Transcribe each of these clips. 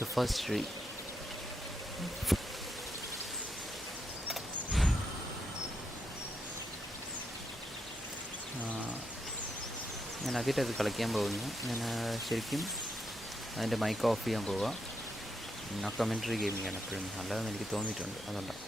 The first tree. ഞാൻ ആദ്യമായിട്ട് അത് കളിക്കാൻ പോകുന്നു. ഞാൻ ശരിക്കും അതിൻ്റെ മൈക്ക് ഓഫ് ചെയ്യാൻ പോവുക. കമൻട്രി ഗെയിമിംഗ് ആണ് എപ്പോഴും നല്ലതെന്ന് എനിക്ക് തോന്നിയിട്ടുണ്ട്. അതുകൊണ്ടാണ്.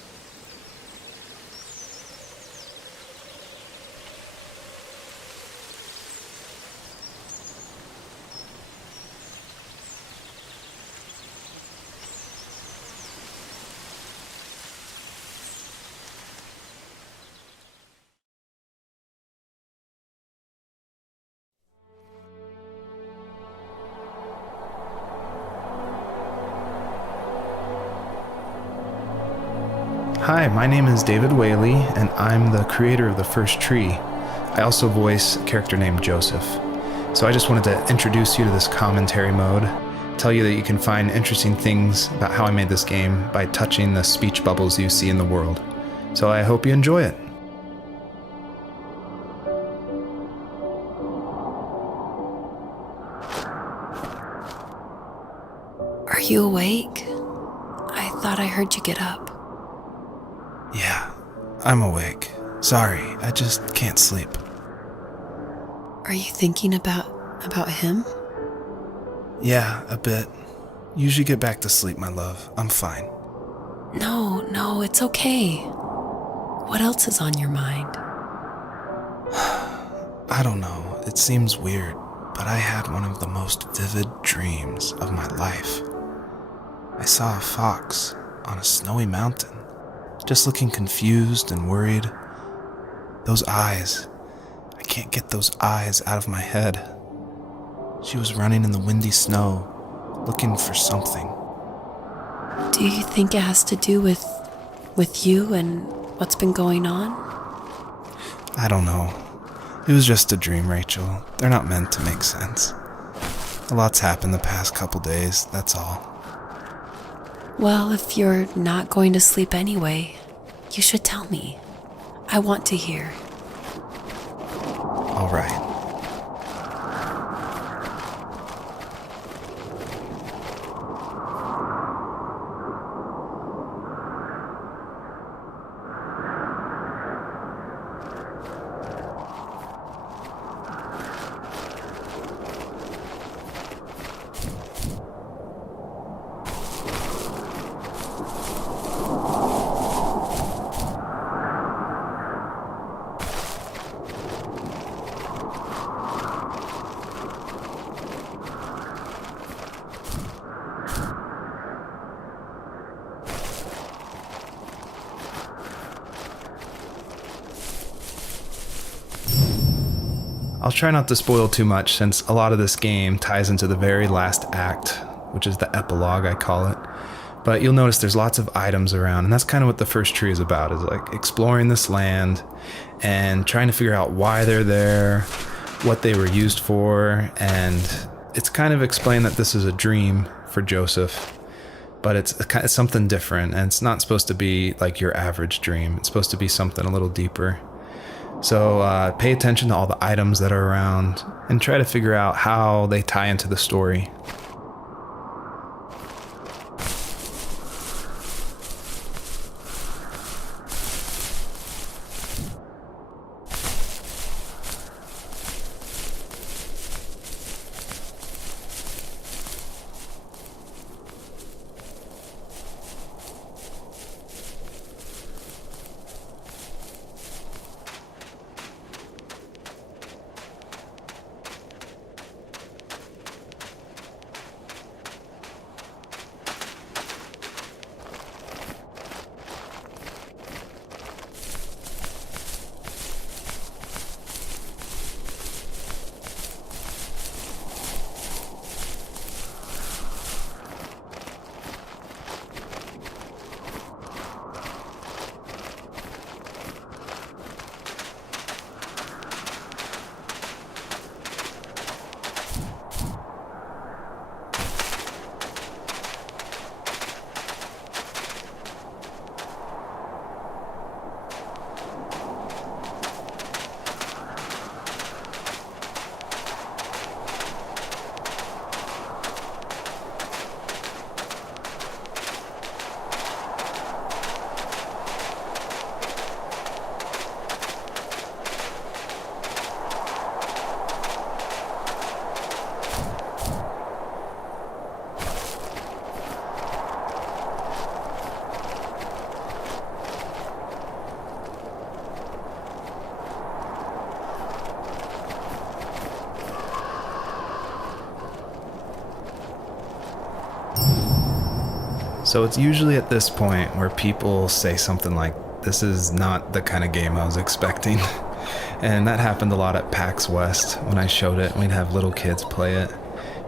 Hi, my name is David Whaley, and I'm the creator of The First Tree. I also voice a character named Joseph. So I just wanted to introduce you to this commentary mode, tell you that you can find interesting things about how I made this game by touching the speech bubbles you see in the world. So I hope you enjoy it. Are you awake? I thought I heard you get up. Yeah, I'm awake. Sorry, I just can't sleep. Are you thinking about him? Yeah, a bit. Usually get back to sleep, my love. I'm fine. No, it's okay. What else is on your mind? I don't know. It seems weird, but I had one of the most vivid dreams of my life. I saw a fox on a snowy mountain, just looking confused and worried. Those eyes. I can't get those eyes out of my head. She was running in the windy snow, looking for something. Do you think it has to do with you and what's been going on? I don't know. It was just a dream, Rachel. They're not meant to make sense. A lot's happened the past couple days, that's all. Well, if you're not going to sleep anyway, you should tell me. I want to hear. All right. I'll try not to spoil too much since a lot of this game ties into the very last act, which is the epilogue, I call it. But you'll notice there's lots of items around, and that's kind of what the first tree is about, is like exploring this land and trying to figure out why they're there, what they were used for, and it's kind of explained that this is a dream for Joseph, but it's something different, and it's not supposed to be like your average dream. It's supposed to be something a little deeper. So pay attention to all the items that are around and try to figure out how they tie into the story. So it's usually at this point where people say something like, "This is not the kind of game I was expecting." And that happened a lot at PAX West when I showed it. We'd have little kids play it,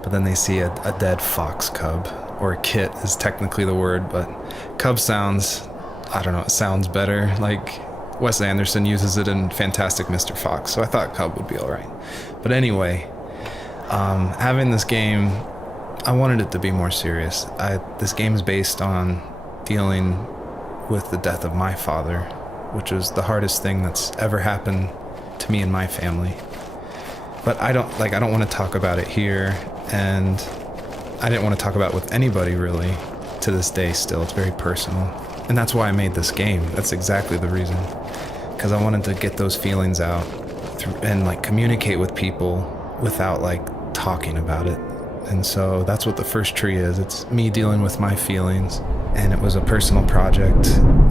but then they see a dead fox cub, or kit is technically the word, but cub sounds, I don't know, it sounds better. Like Wes Anderson uses it in Fantastic Mr. Fox, so I thought cub would be alright. But anyway, having this game, I wanted it to be more serious. This game is based on dealing with the death of my father, which was the hardest thing that's ever happened to me and my family. But I don't want to talk about it here, and I didn't want to talk about it with anybody really to this day still. It's very personal. And that's why I made this game. That's exactly the reason. Because I wanted to get those feelings out and like communicate with people without like talking about it. And so that's what the first tree is. It's me dealing with my feelings, and it was a personal project,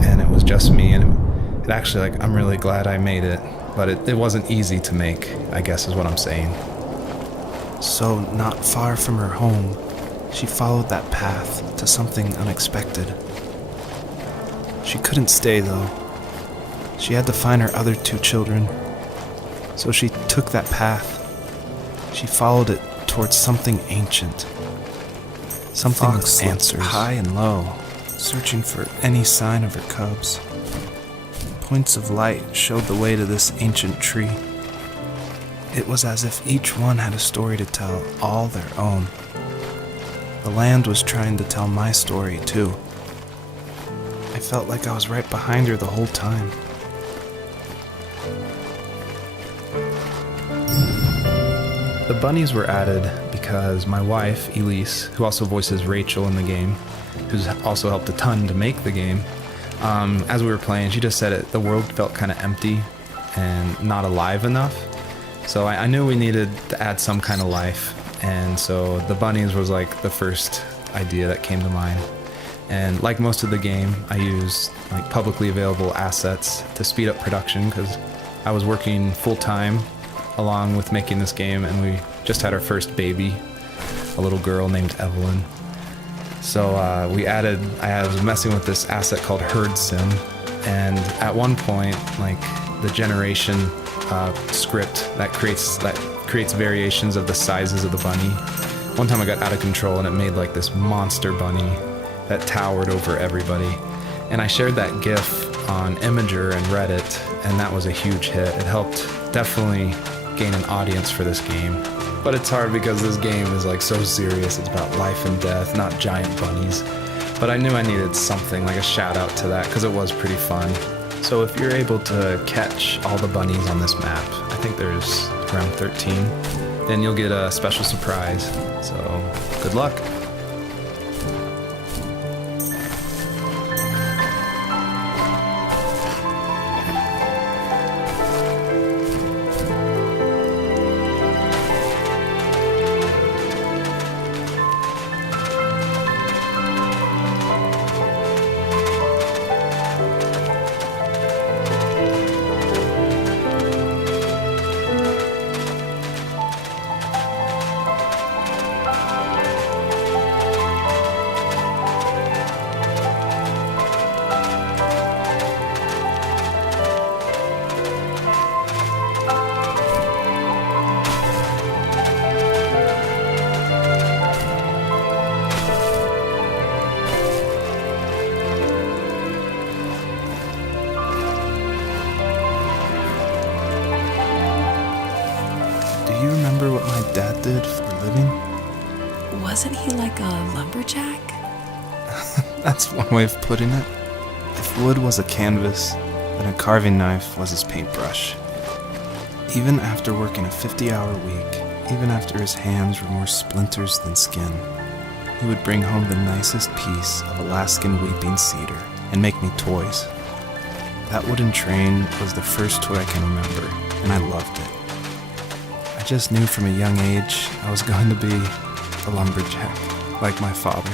and it was just me, and it actually, like, I'm really glad I made it, but it wasn't easy to make, I guess is what I'm saying. So, not far from her home, she followed that path to something unexpected. She couldn't stay, though. She had to find her other 2 children. So she took that path. She followed it towards something ancient. Something with answers, high and low, searching for any sign of her cubs. Points of light showed the way to this ancient tree. It was as if each one had a story to tell, all their own. The land was trying to tell my story, too. I felt like I was right behind her the whole time. The bunnies were added because my wife, Elise, who also voices Rachel in the game, who's also helped a ton to make the game, as we were playing, she just said the world felt kind of empty and not alive enough. So I knew we needed to add some kind of life, and so the bunnies was like the first idea that came to mind. And like most of the game, I used like publicly available assets to speed up production because I was working full-time along with making this game, and we just had our first baby, a little girl named Evelyn. So I was messing with this asset called Herd Sim, and at one point, like the generation script that creates variations of the sizes of the bunny. One time I got out of control and it made like this monster bunny that towered over everybody. And I shared that GIF on Imager and Reddit, and that was a huge hit. It helped definitely gain an audience for this game. But it's hard because this game is like so serious. It's about life and death, not giant bunnies. But I knew I needed something, like a shout out to that, because it was pretty fun. So if you're able to catch all the bunnies on this map, I think there's around 13, then you'll get a special surprise. So good luck. Do you remember what my dad did for a living? Wasn't he like a lumberjack? That's one way of putting it. If wood was a canvas, then a carving knife was his paintbrush. Even after working a 50-hour week, even after his hands were more splinters than skin, he would bring home the nicest piece of Alaskan weeping cedar and make me toys. That wooden train was the first toy I can remember, and I loved it. I just knew from a young age I was going to be a lumberjack, like my father.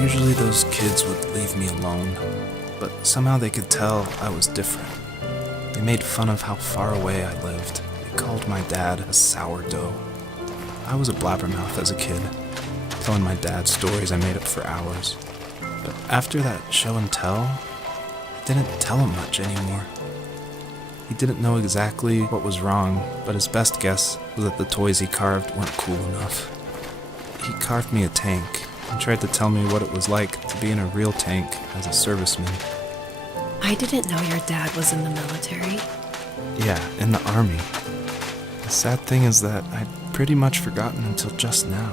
Usually those kids would leave me alone, but somehow they could tell I was different. They made fun of how far away I lived. They called my dad a sourdough. I was a blabbermouth as a kid, telling my dad stories I made up for hours. But after that show and tell, I didn't tell him much anymore. He didn't know exactly what was wrong, but his best guess was that the toys he carved weren't cool enough. He carved me a tank and tried to tell me what it was like to be in a real tank as a serviceman. I didn't know your dad was in the military. Yeah, in the army. The sad thing is that I'd pretty much forgotten until just now.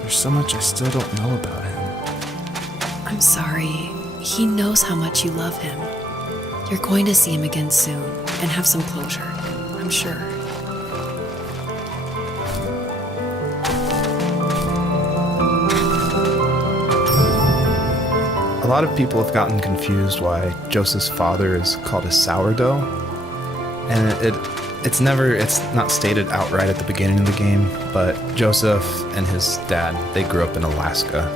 There's so much I still don't know about him. I'm sorry. He knows how much you love him. You're going to see him again soon and have some closure, I'm sure. A lot of people have gotten confused why Joseph's father is called a sourdough, and it's not stated outright at the beginning of the game, but Joseph and his dad, they grew up in Alaska.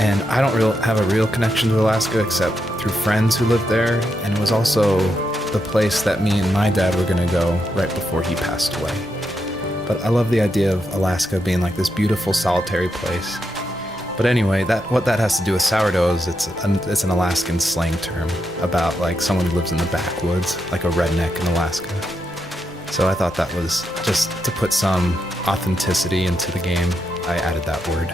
And I don't have a real connection to Alaska except through friends who lived there, and it was also the place that me and my dad were going to go right before he passed away. But I love the idea of Alaska being like this beautiful solitary place. But anyway, what that has to do with sourdough is it's an Alaskan slang term about like someone who lives in the backwoods, like a redneck in Alaska. So I thought that was just to put some authenticity into the game, I added that word.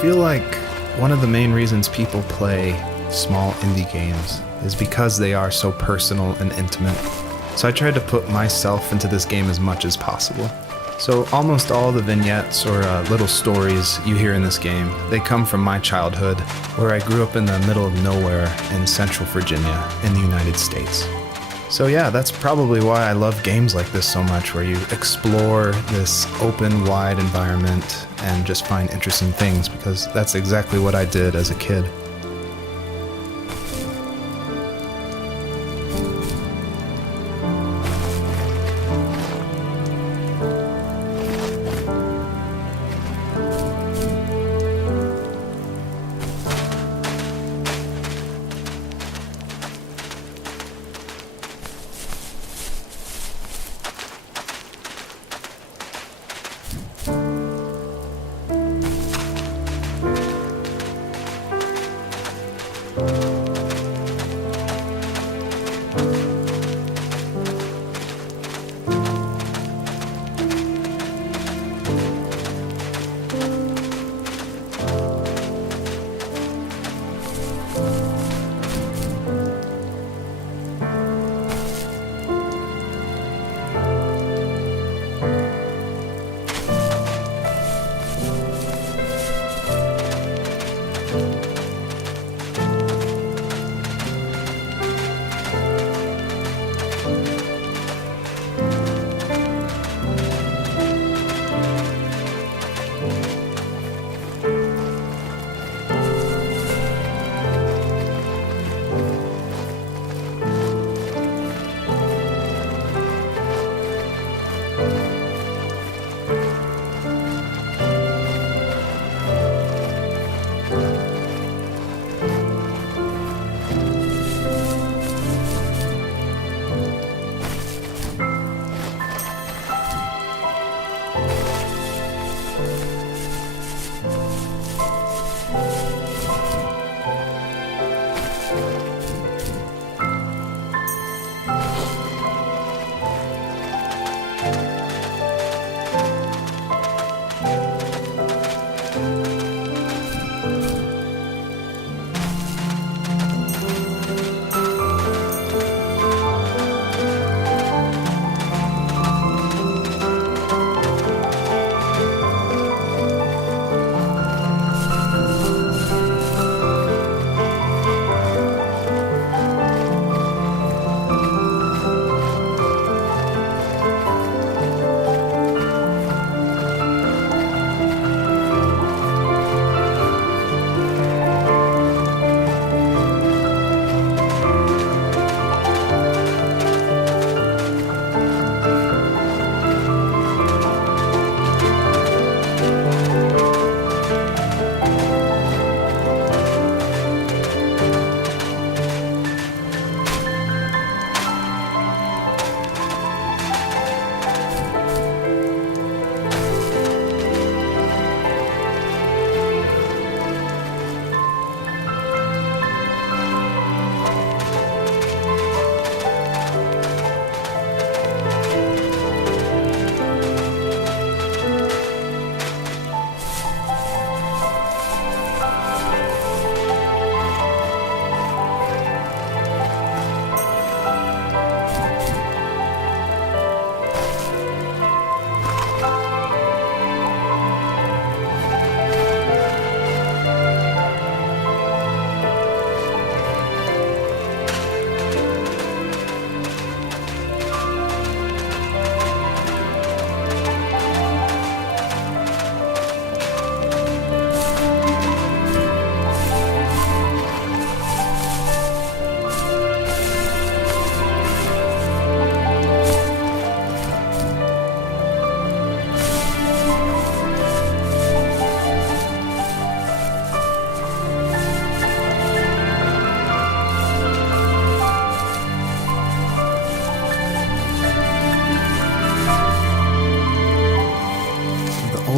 feel like one of the main reasons people play small indie games is because they are so personal and intimate. So I tried to put myself into this game as much as possible. So almost all the vignettes or little stories you hear in this game, they come from my childhood, where I grew up in the middle of nowhere in Central Virginia in the United States. So yeah, that's probably why I love games like this so much, where you explore this open, wide environment and just find interesting things, because that's exactly what I did as a kid.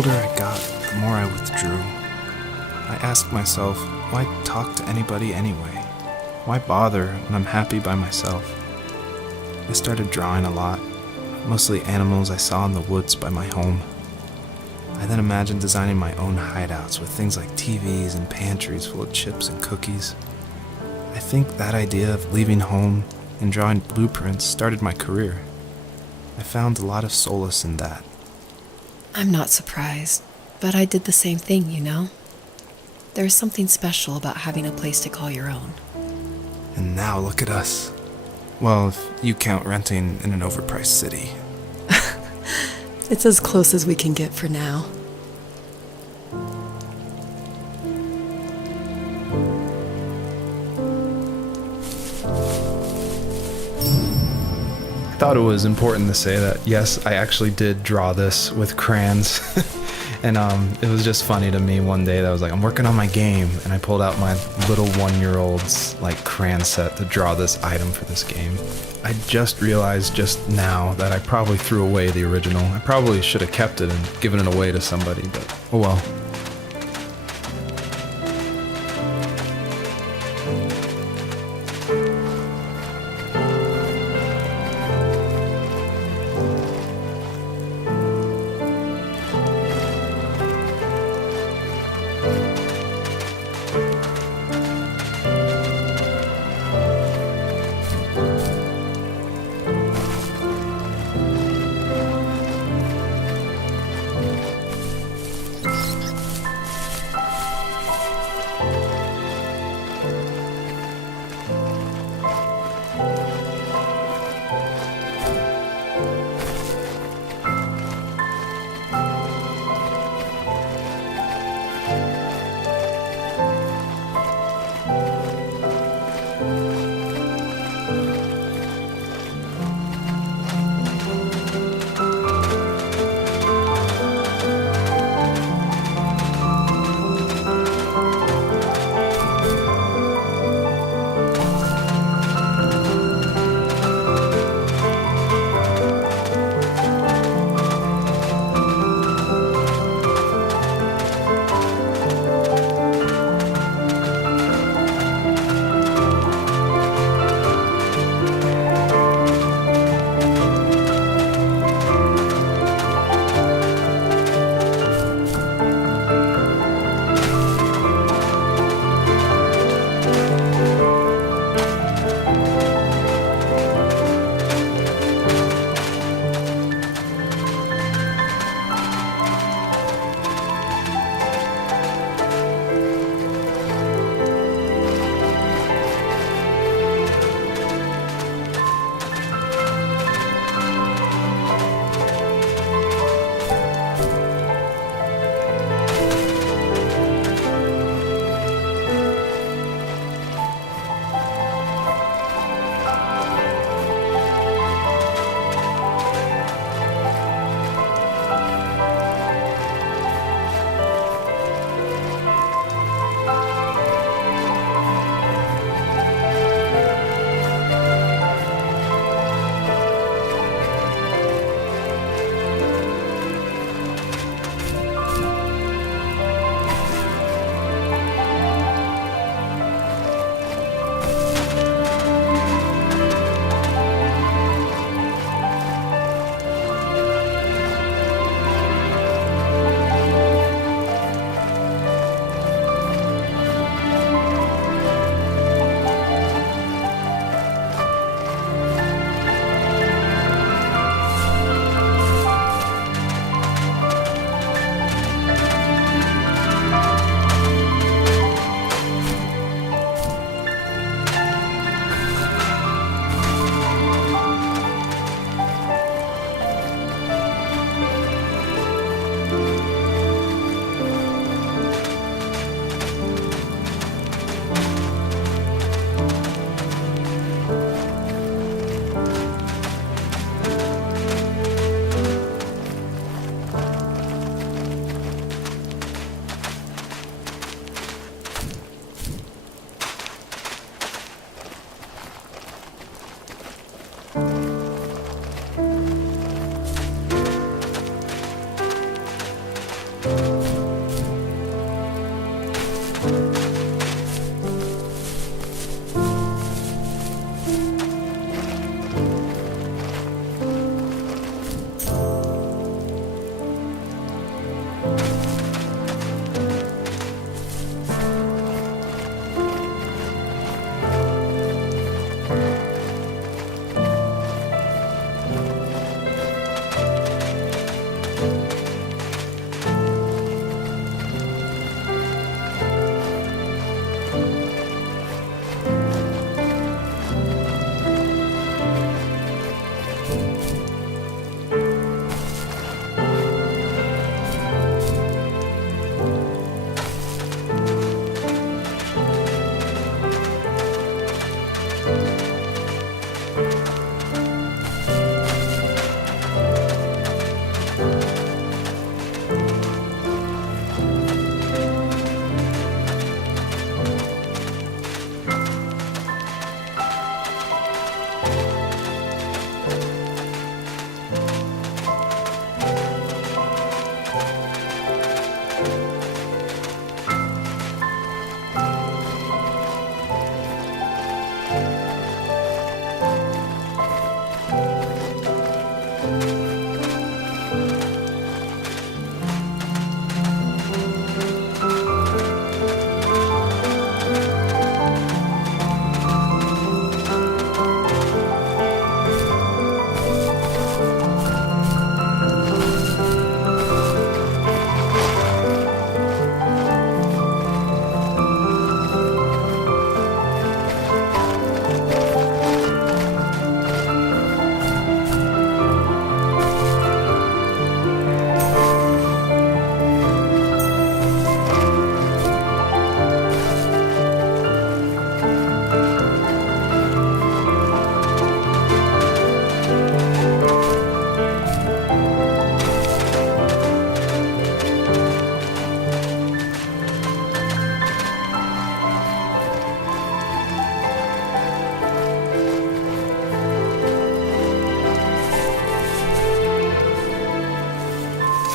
older I got, the more I withdrew. I asked myself, why talk to anybody anyway? Why bother when I'm happy by myself? I started drawing a lot, mostly animals I saw in the woods by my home. I I then imagined designing my own hideouts with things like TVs and pantries full of chips and cookies. I think that idea of leaving home and drawing blueprints started my career. I found a lot of solace in that. I'm not surprised, but I did the same thing, you know? There's something special about having a place to call your own. And now look at us. Well, if you count renting in an overpriced city. It's as close as we can get for now. I thought it was important to say that, yes, I actually did draw this with crayons. And it was just funny to me one day that I was like, I'm working on my game, and I pulled out my little 1-year-old's like crayon set to draw this item for this game. I just realized just now that I probably threw away the original. I probably should have kept it and given it away to somebody, but oh well.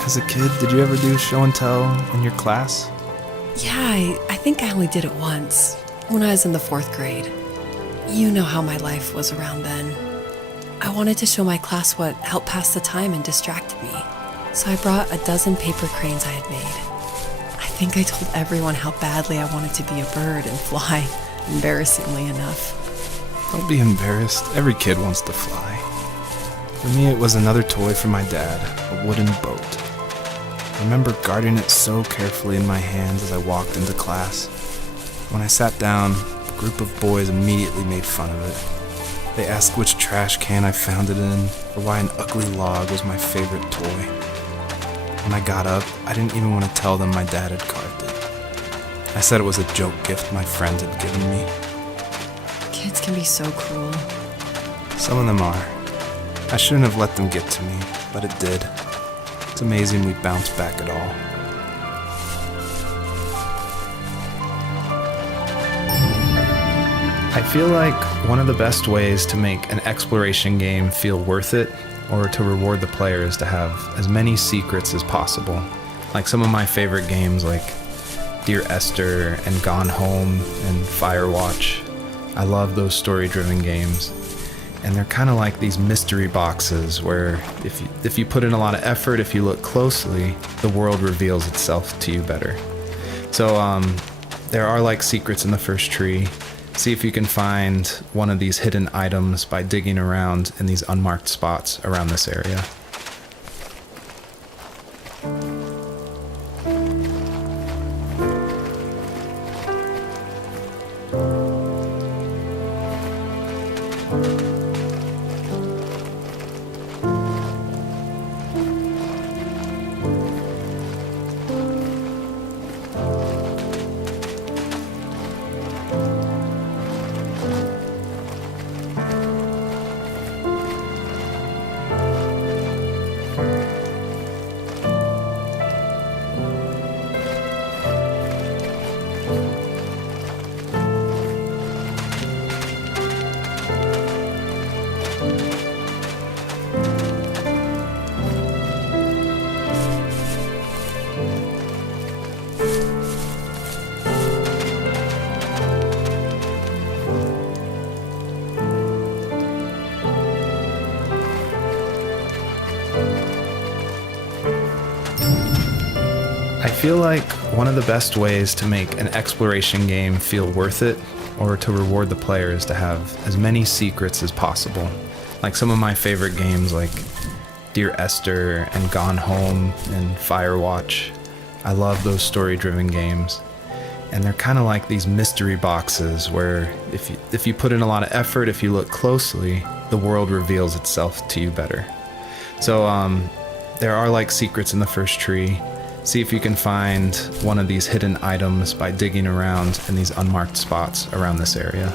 As a kid, did you ever do show and tell in your class? Yeah, I think I only did it once, when I was in the 4th grade. You know how my life was around then. I wanted to show my class what helped pass the time and distracted me. So I brought a dozen paper cranes I had made. I think I told everyone how badly I wanted to be a bird and fly, embarrassingly enough. Don't be embarrassed. Every kid wants to fly. For me, it was another toy from my dad, a wooden boat. I remember guarding it so carefully in my hands as I walked into class. When I sat down, a group of boys immediately made fun of it. They asked which trash can I found it in, or why an ugly log was my favorite toy. When I got up, I didn't even want to tell them my dad had carved it. I said it was a joke gift my friends had given me. Kids can be so cruel. Some of them are. I shouldn't have let them get to me, but it did. It's amazing we bounced back at all. I feel like one of the best ways to make an exploration game feel worth it, or to reward the player, is to have as many secrets as possible. Like some of my favorite games like Dear Esther and Gone Home and Firewatch. I love those story-driven games. And they're kind of like these mystery boxes where if you put in a lot of effort, if you look closely, the world reveals itself to you better. So there are like secrets in the first tree. See if you can find one of these hidden items by digging around in these unmarked spots around this area. I feel like one of the best ways to make an exploration game feel worth it, or to reward the player, is to have as many secrets as possible. Like some of my favorite games like Dear Esther and Gone Home and Firewatch. I love those story-driven games. And they're kind of like these mystery boxes where if you put in a lot of effort, if you look closely, the world reveals itself to you better. So there are like secrets in the first tree. See if you can find one of these hidden items by digging around in these unmarked spots around this area.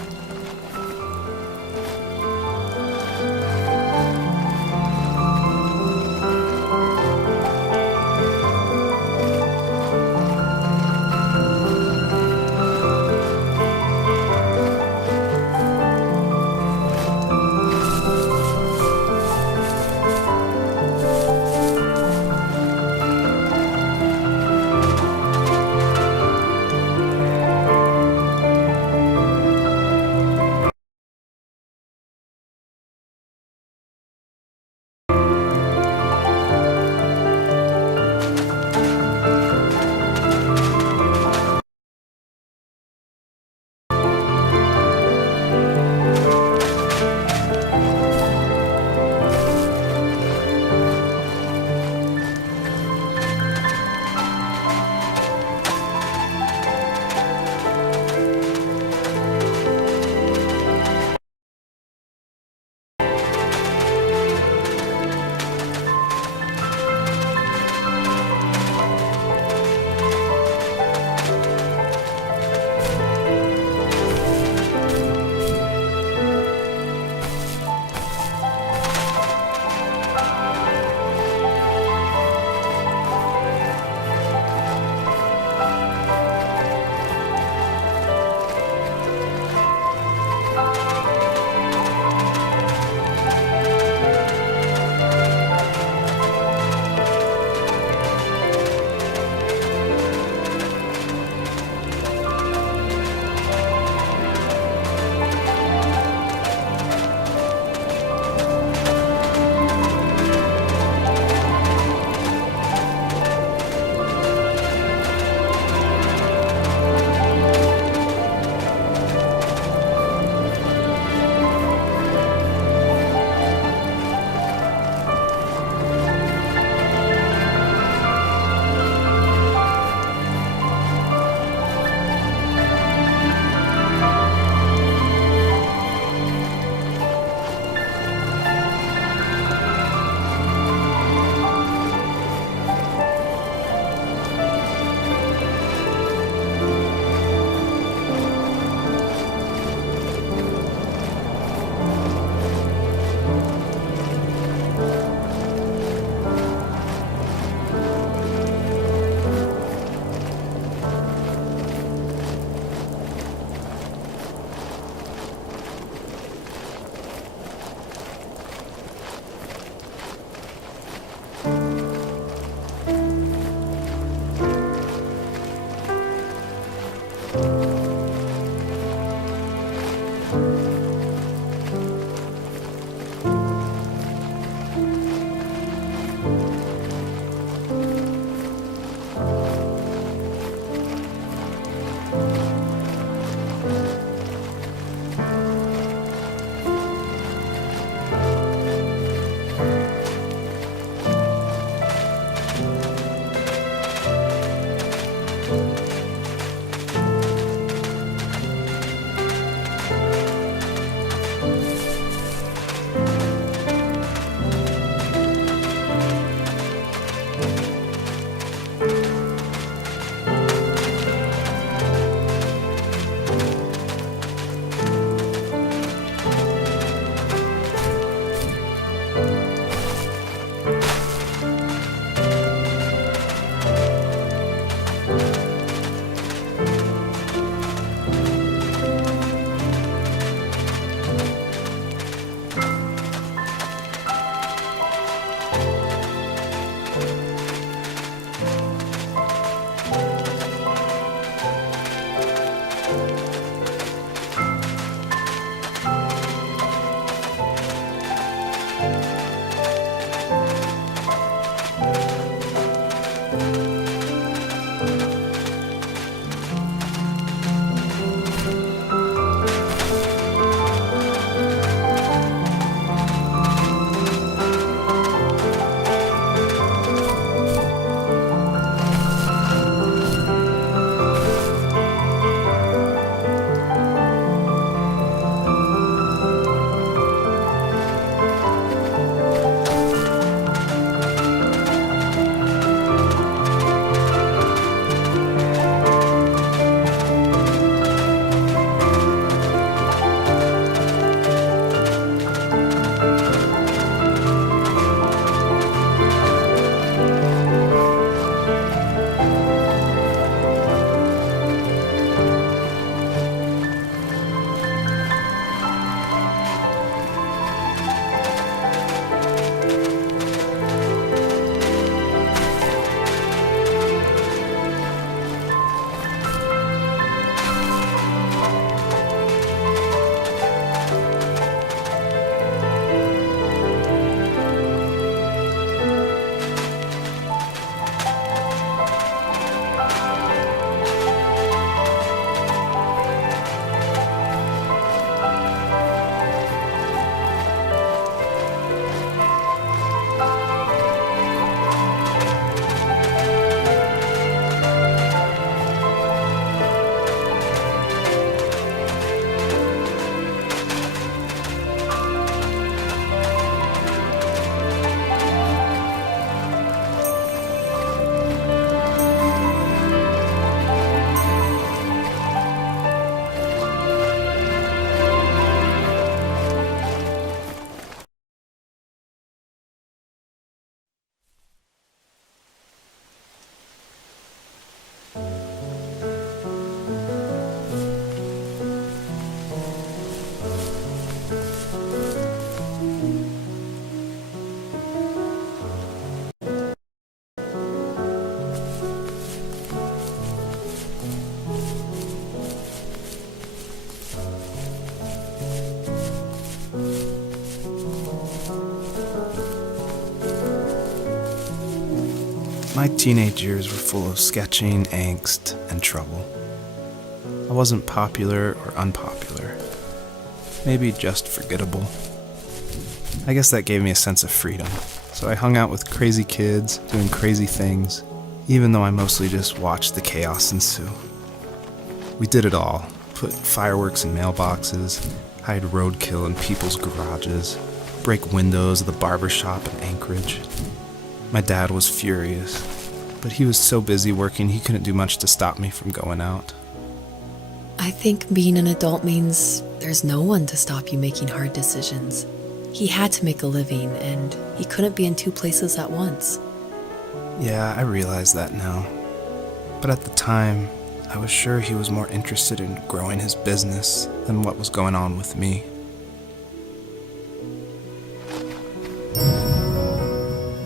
My teenage years were full of sketching, angst, and trouble. I wasn't popular or unpopular. Maybe just forgettable. I guess that gave me a sense of freedom. So I hung out with crazy kids, doing crazy things, even though I mostly just watched the chaos ensue. We did it all. Put fireworks in mailboxes, hide roadkill in people's garages, break windows of the barber shop in Anchorage. My dad was furious, but he was so busy working he couldn't do much to stop me from going out. I think being an adult means there's no one to stop you making hard decisions. He had to make a living, and he couldn't be in two places at once. Yeah, I realize that now. But at the time, I was sure he was more interested in growing his business than what was going on with me.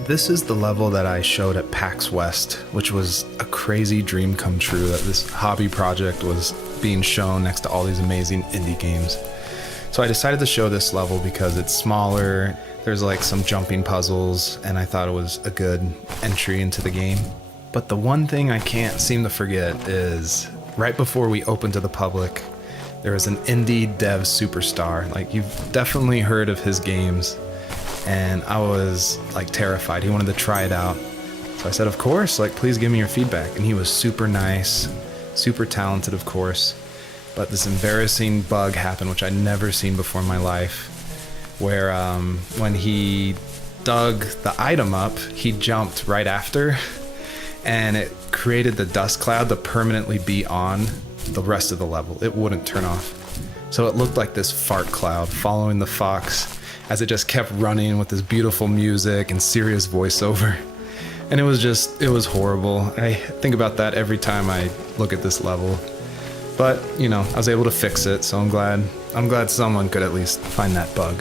This is the level that I showed at PAX West, which was a crazy dream come true that this hobby project was being shown next to all these amazing indie games. So I decided to show this level because it's smaller, there's like some jumping puzzles, and I thought it was a good entry into the game. But the one thing I can't seem to forget is right before we opened to the public, there was an indie dev superstar. Like, you've definitely heard of his games. And I was like terrified. He wanted to try it out. So I said, of course, like, please give me your feedback. And he was super nice, super talented, of course. But this embarrassing bug happened, which I'd never seen before in my life, where when he dug the item up, he jumped right after, and it created the dust cloud to permanently be on the rest of the level. It wouldn't turn off. So it looked like this fart cloud following the fox as it just kept running with this beautiful music and serious voiceover. And it was horrible. I think about that every time I look at this level. But, you know, I was able to fix it, so I'm glad someone could at least find that bug.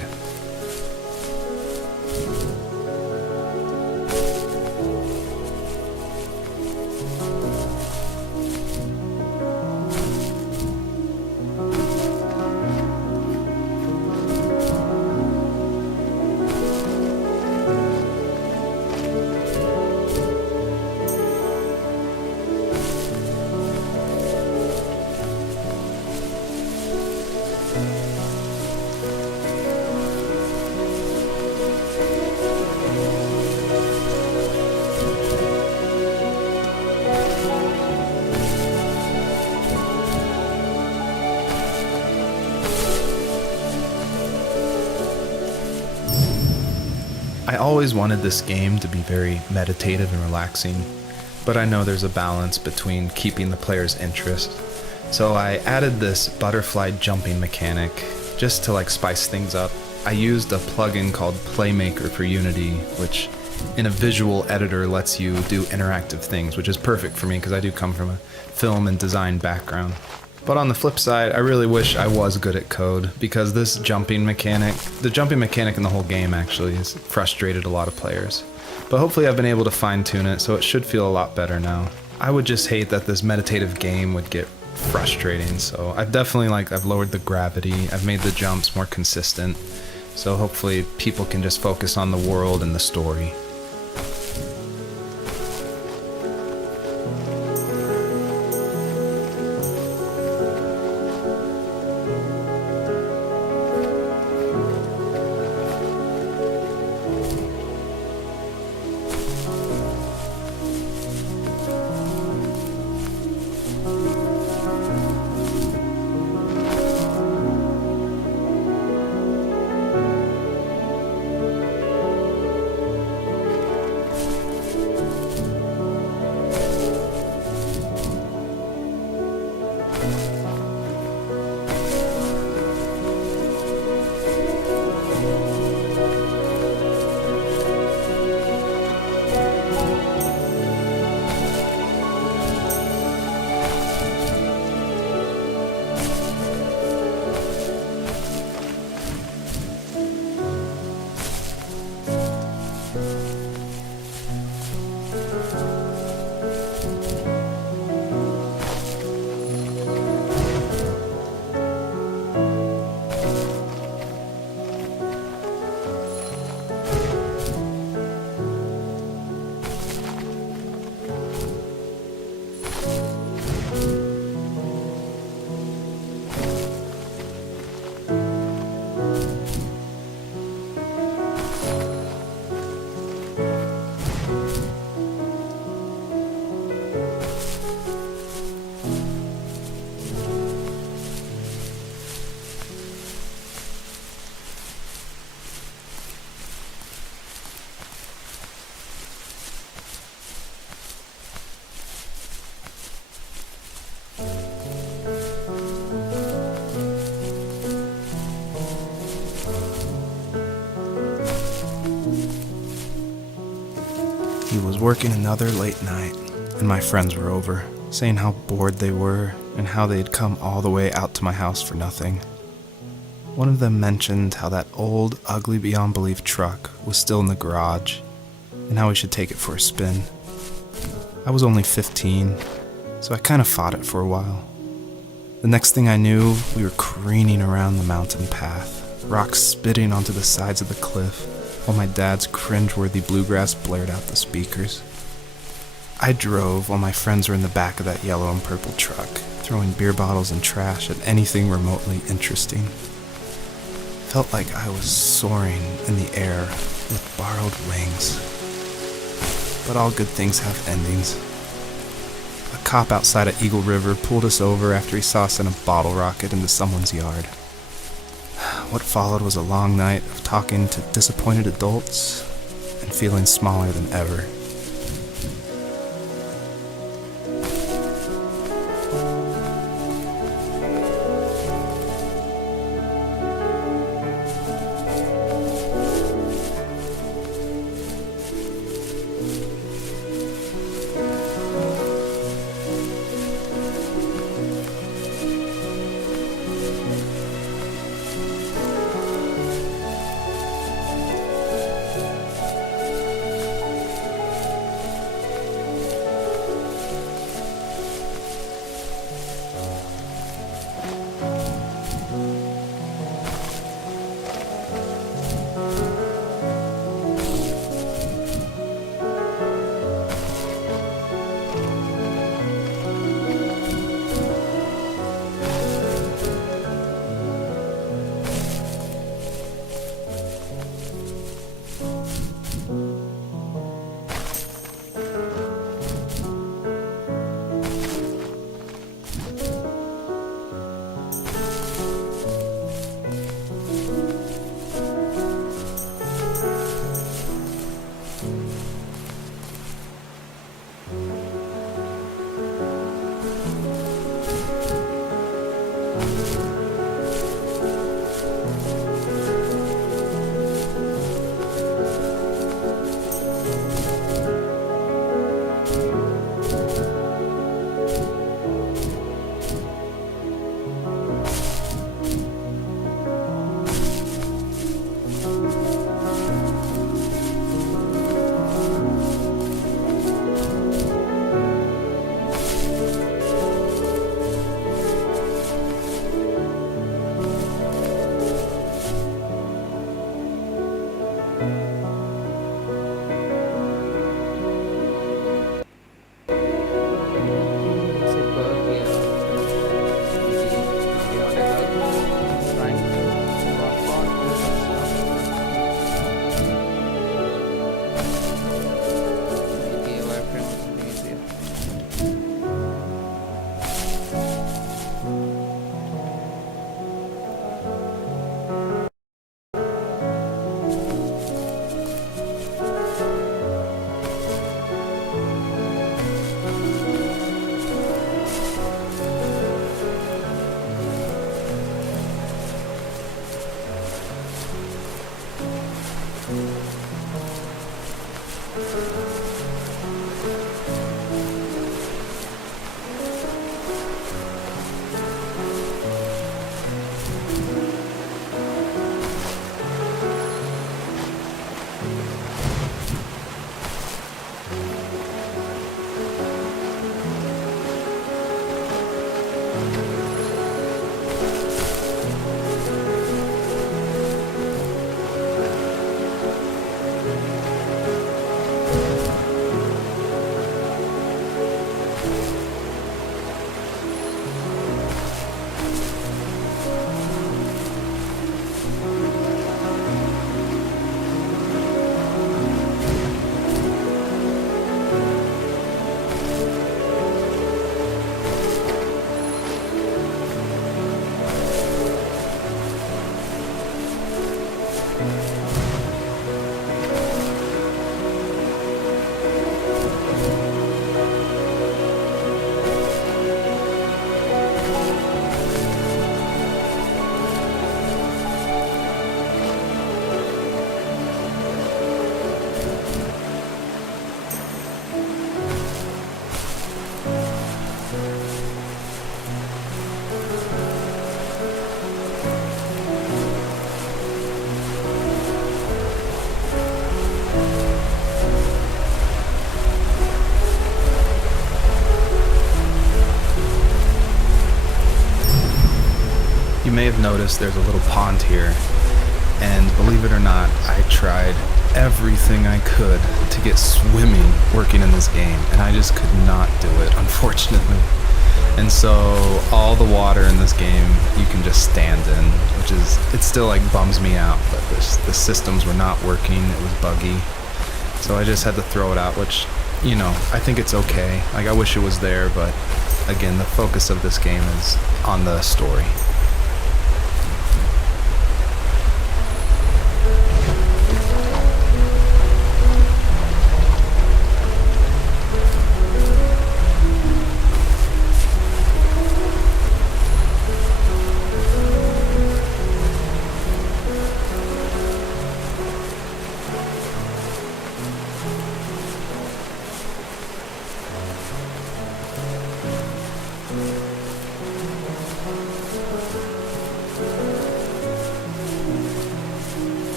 I always wanted this game to be very meditative and relaxing, but I know there's a balance between keeping the player's interest. So I added this butterfly jumping mechanic just to like spice things up. I used a plugin called Playmaker for Unity, which in a visual editor lets you do interactive things, which is perfect for me because I do come from a film and design background. But on the flip side, I really wish I was good at code, because this jumping mechanic, the jumping mechanic in the whole game actually, has frustrated a lot of players. But hopefully I've been able to fine-tune it, so it should feel a lot better now. I would just hate that this meditative game would get frustrating, so I've lowered the gravity, I've made the jumps more consistent, so hopefully people can just focus on the world and the story. working another late night, and my friends were over, saying how bored they were and how they'd come all the way out to my house for nothing. One of them mentioned how that old, ugly beyond belief truck was still in the garage, and how we should take it for a spin. I was only 15, so I kind of fought it for a while. The next thing I knew, we were careening around the mountain path, rocks spitting onto the sides of the cliff, while my dad's cringeworthy bluegrass blared out the speakers. I drove while my friends were in the back of that yellow and purple truck, throwing beer bottles and trash at anything remotely interesting. Felt like I was soaring in the air with borrowed wings. But all good things have endings. A cop outside of Eagle River pulled us over after he saw us send a bottle rocket into someone's yard. What followed was a long night of talking to disappointed adults and feeling smaller than ever. You may have noticed there's a little pond here, and believe it or not, I tried everything I could to get swimming working in this game, and I just could not do it, unfortunately. And so all the water in this game you can just stand in, which is, it still like bums me out, but the systems were not working, it was buggy. So I just had to throw it out, which, you know, I think it's okay. Like, I wish it was there, but again, the focus of this game is on the story.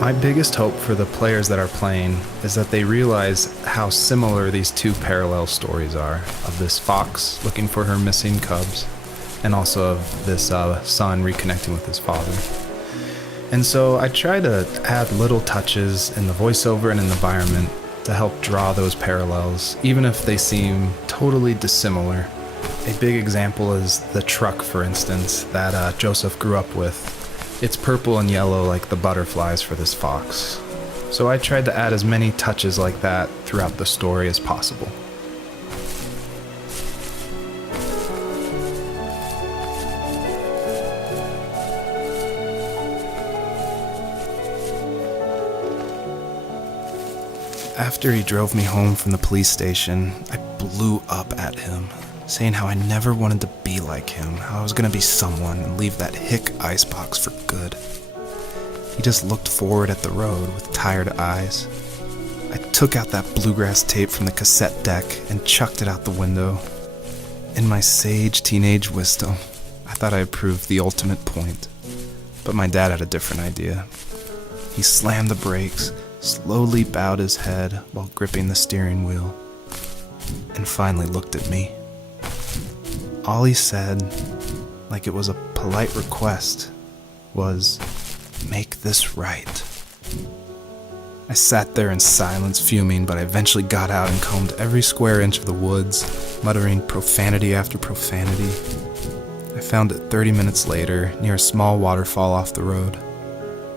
My biggest hope for the players that are playing is that they realize how similar these two parallel stories are, of this fox looking for her missing cubs, and also of this son reconnecting with his father. And so I try to add little touches in the voiceover and in the environment to help draw those parallels, even if they seem totally dissimilar. A big example is the truck, for instance, that Joseph grew up with. It's purple and yellow like the butterflies for this fox. So I tried to add as many touches like that throughout the story as possible. After he drove me home from the police station, I blew up at him, saying how I never wanted to be like him, how I was going to be someone and leave that hick icebox for good. He just looked forward at the road with tired eyes. I took out that bluegrass tape from the cassette deck and chucked it out the window. In my sage teenage wisdom, I thought I had proved the ultimate point. But my dad had a different idea. He slammed the brakes, slowly bowed his head while gripping the steering wheel, and finally looked at me. All he said, like it was a polite request, was, "Make this right." I sat there in silence, fuming, but I eventually got out and combed every square inch of the woods, muttering profanity after profanity. I found it 30 minutes later, near a small waterfall off the road.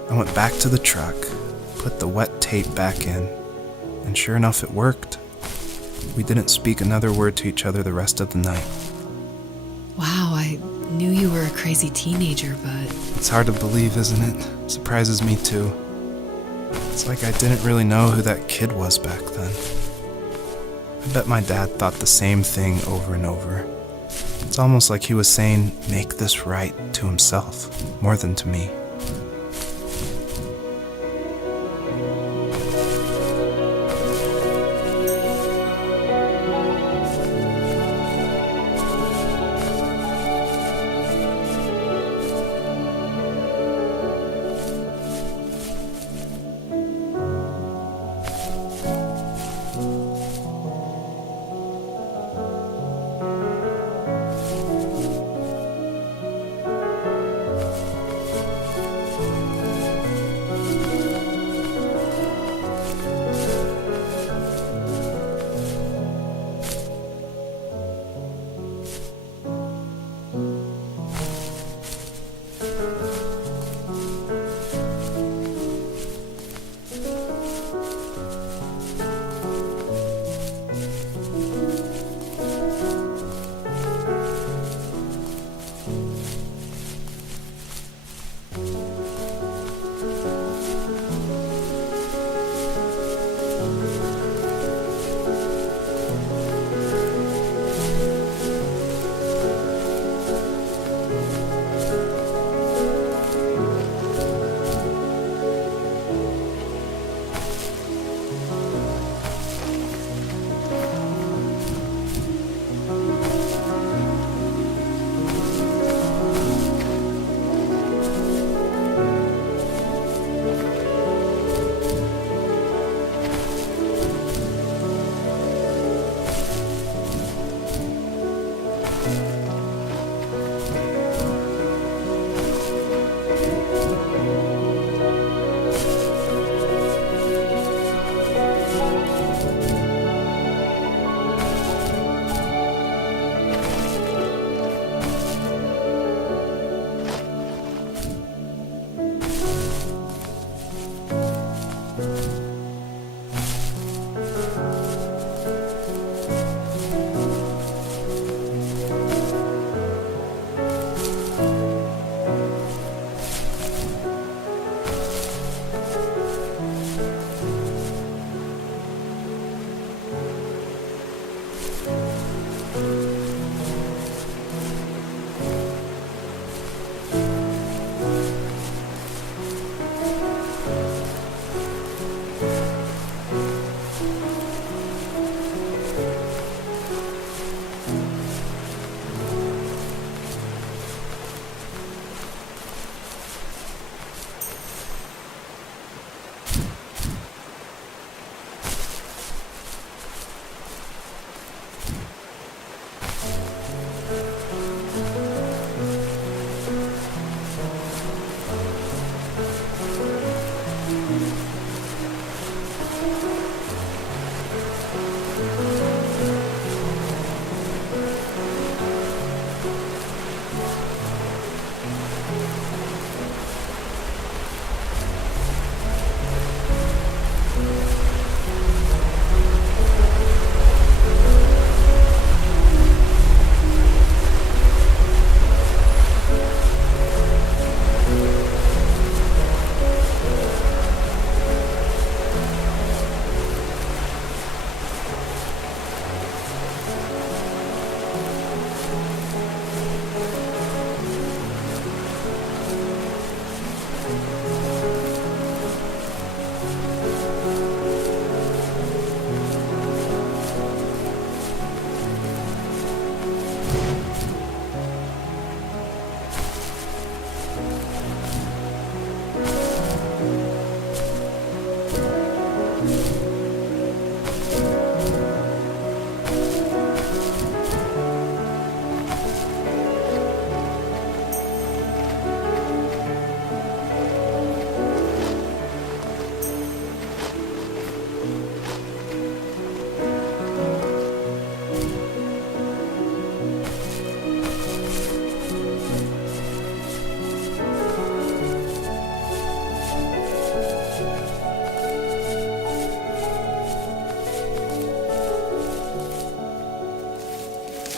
I went back to the truck, put the wet tape back in, and sure enough, it worked. We didn't speak another word to each other the rest of the night. Wow, I knew you were a crazy teenager, but... It's hard to believe, isn't it? Surprises me too. It's like I didn't really know who that kid was back then. I bet my dad thought the same thing over and over. It's almost like he was saying, "Make this right," to himself, more than to me.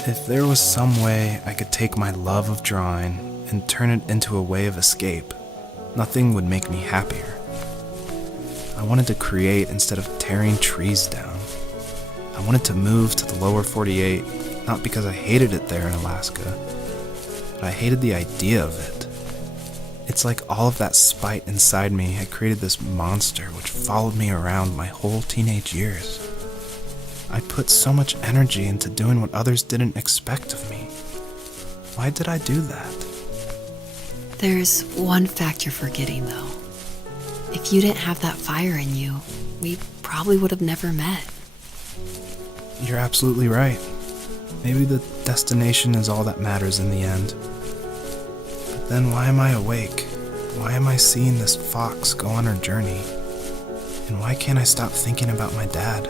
If there was some way I could take my love of drawing and turn it into a way of escape, nothing would make me happier. I wanted to create instead of tearing trees down. I wanted to move to the lower 48, not because I hated it there in Alaska, but I hated the idea of it. It's like all of that spite inside me had created this monster which followed me around my whole teenage years. I put so much energy into doing what others didn't expect of me. Why did I do that? There's one fact you're forgetting, though. If you didn't have that fire in you, we probably would have never met. You're absolutely right. Maybe the destination is all that matters in the end. But then why am I awake? Why am I seeing this fox go on her journey? And why can't I stop thinking about my dad?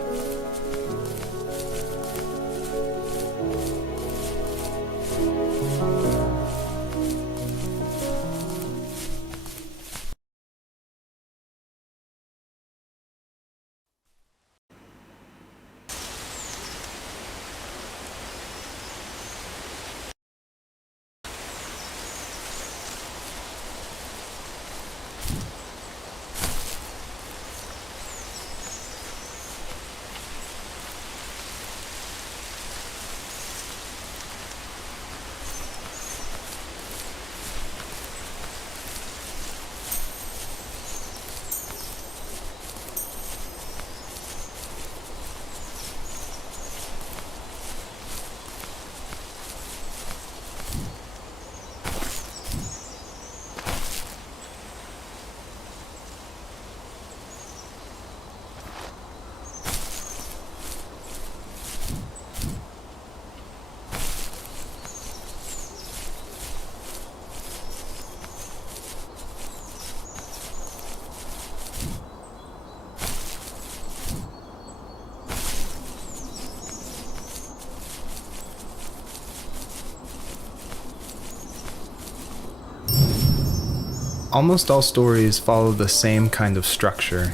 Almost all stories follow the same kind of structure,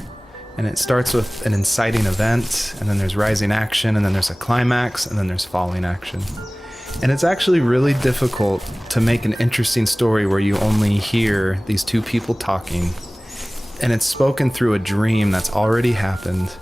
and it starts with an inciting event, and then there's rising action, and then there's a climax, and then there's falling action. And it's actually really difficult to make an interesting story where you only hear these two people talking, and it's spoken through a dream that's already happened,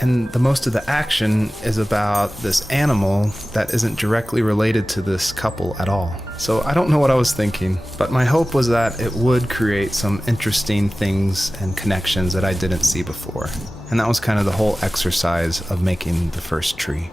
and the most of the action is about this animal that isn't directly related to this couple at all. So I don't know what I was thinking, but my hope was that it would create some interesting things and connections that I didn't see before. And that was kind of the whole exercise of making the first tree.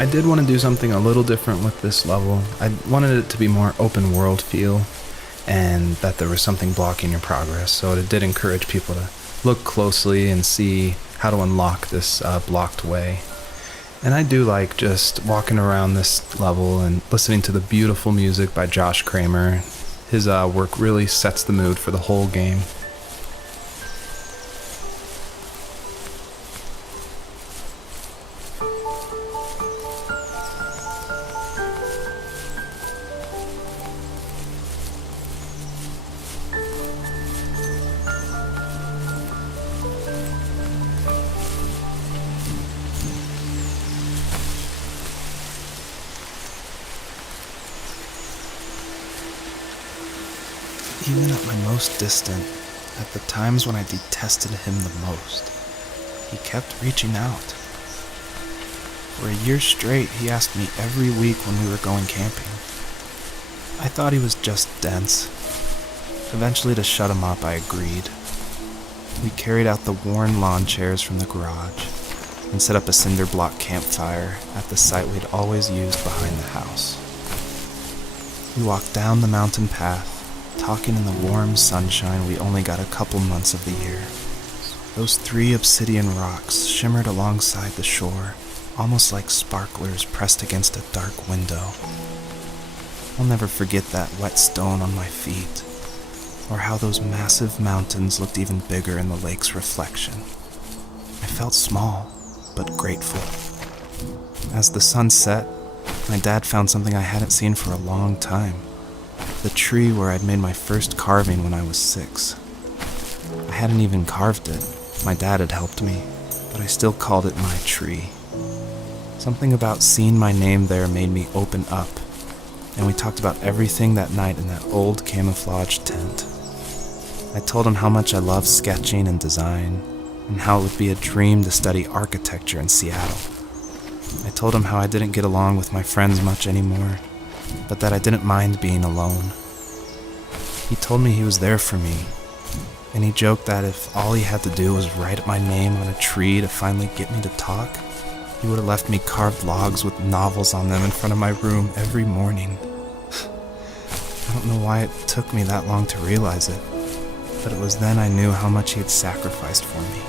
I did want to do something a little different with this level. I wanted it to be more open world feel, and that there was something blocking your progress, so it did encourage people to look closely and see how to unlock this blocked way. And I do like just walking around this level and listening to the beautiful music by Josh Kramer. His work really sets the mood for the whole game. Even at my most distant, at the times when I detested him the most, he kept reaching out. For a year straight, he asked me every week when we were going camping. I thought he was just dense. Eventually, to shut him up, I agreed. We carried out the worn lawn chairs from the garage and set up a cinder block campfire at the site we'd always used behind the house. We walked down the mountain path, talking in the warm sunshine we only got a couple months of the year. Those 3 obsidian rocks shimmered alongside the shore, almost like sparklers pressed against a dark window. I'll never forget that wet stone on my feet, or how those massive mountains looked even bigger in the lake's reflection. I felt small, but grateful. As the sun set, my dad found something I hadn't seen for a long time. The tree where I'd made my first carving when I was 6. I hadn't even carved it. My dad had helped me, but I still called it my tree. Something about seeing my name there made me open up, and we talked about everything that night in that old camouflage tent. I told him how much I love sketching and design, and how it would be a dream to study architecture in Seattle. I told him how I didn't get along with my friends much anymore, but that I didn't mind being alone. He told me he was there for me, and he joked that if all he had to do was write my name on a tree to finally get me to talk, he would have left me carved logs with novels on them in front of my room every morning. I don't know why it took me that long to realize it, but it was then I knew how much he had sacrificed for me.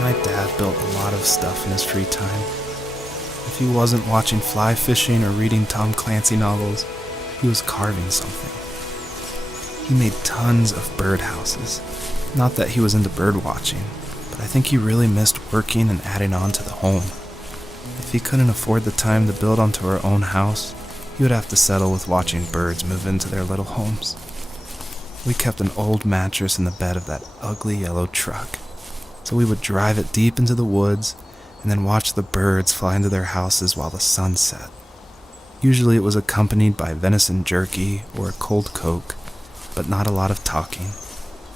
My dad built a lot of stuff in his free time. If he wasn't watching fly fishing or reading Tom Clancy novels, he was carving something. He made tons of birdhouses. Not that he was into bird watching, but I think he really missed working and adding on to the home. If he couldn't afford the time to build onto our own house, he would have to settle with watching birds move into their little homes. We kept an old mattress in the bed of that ugly yellow truck, so we would drive it deep into the woods and then watch the birds fly into their houses while the sun set. Usually it was accompanied by venison jerky or a cold Coke, but not a lot of talking,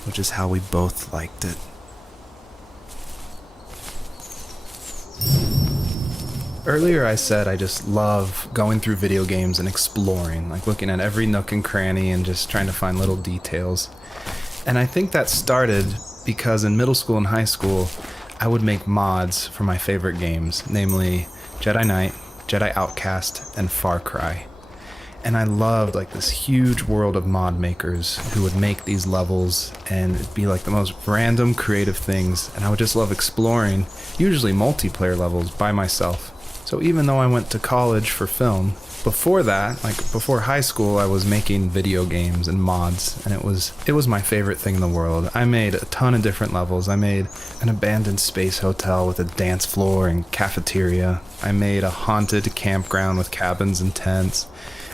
which is how we both liked it. Earlier I said I just love going through video games and exploring, like looking at every nook and cranny and just trying to find little details. And I think that started because in middle school and high school, I would make mods for my favorite games, namely Jedi Knight, Jedi Outcast, and Far Cry. And I loved like this huge world of mod makers who would make these levels, and it'd be like the most random creative things, and I would just love exploring, usually multiplayer levels by myself. So even though I went to college for film, before that, like before high school, I was making video games and mods, and it was my favorite thing in the world. I made a ton of different levels. I made an abandoned space hotel with a dance floor and cafeteria. I made a haunted campground with cabins and tents.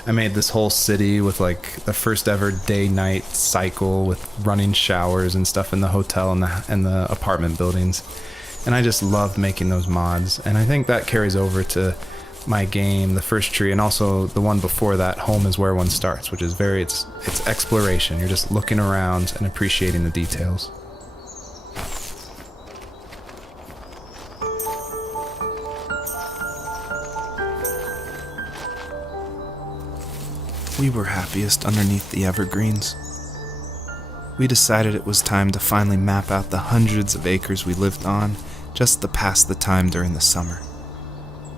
I made this whole city with like the first ever day-night cycle with running showers and stuff in the hotel and the apartment buildings. And I just loved making those mods, and I think that carries over to my game, The First Tree, and also the one before that, Home is Where One Starts, which is it's exploration. You're just looking around and appreciating the details. We were happiest underneath the evergreens. We decided it was time to finally map out the hundreds of acres we lived on just to pass the time during the summer.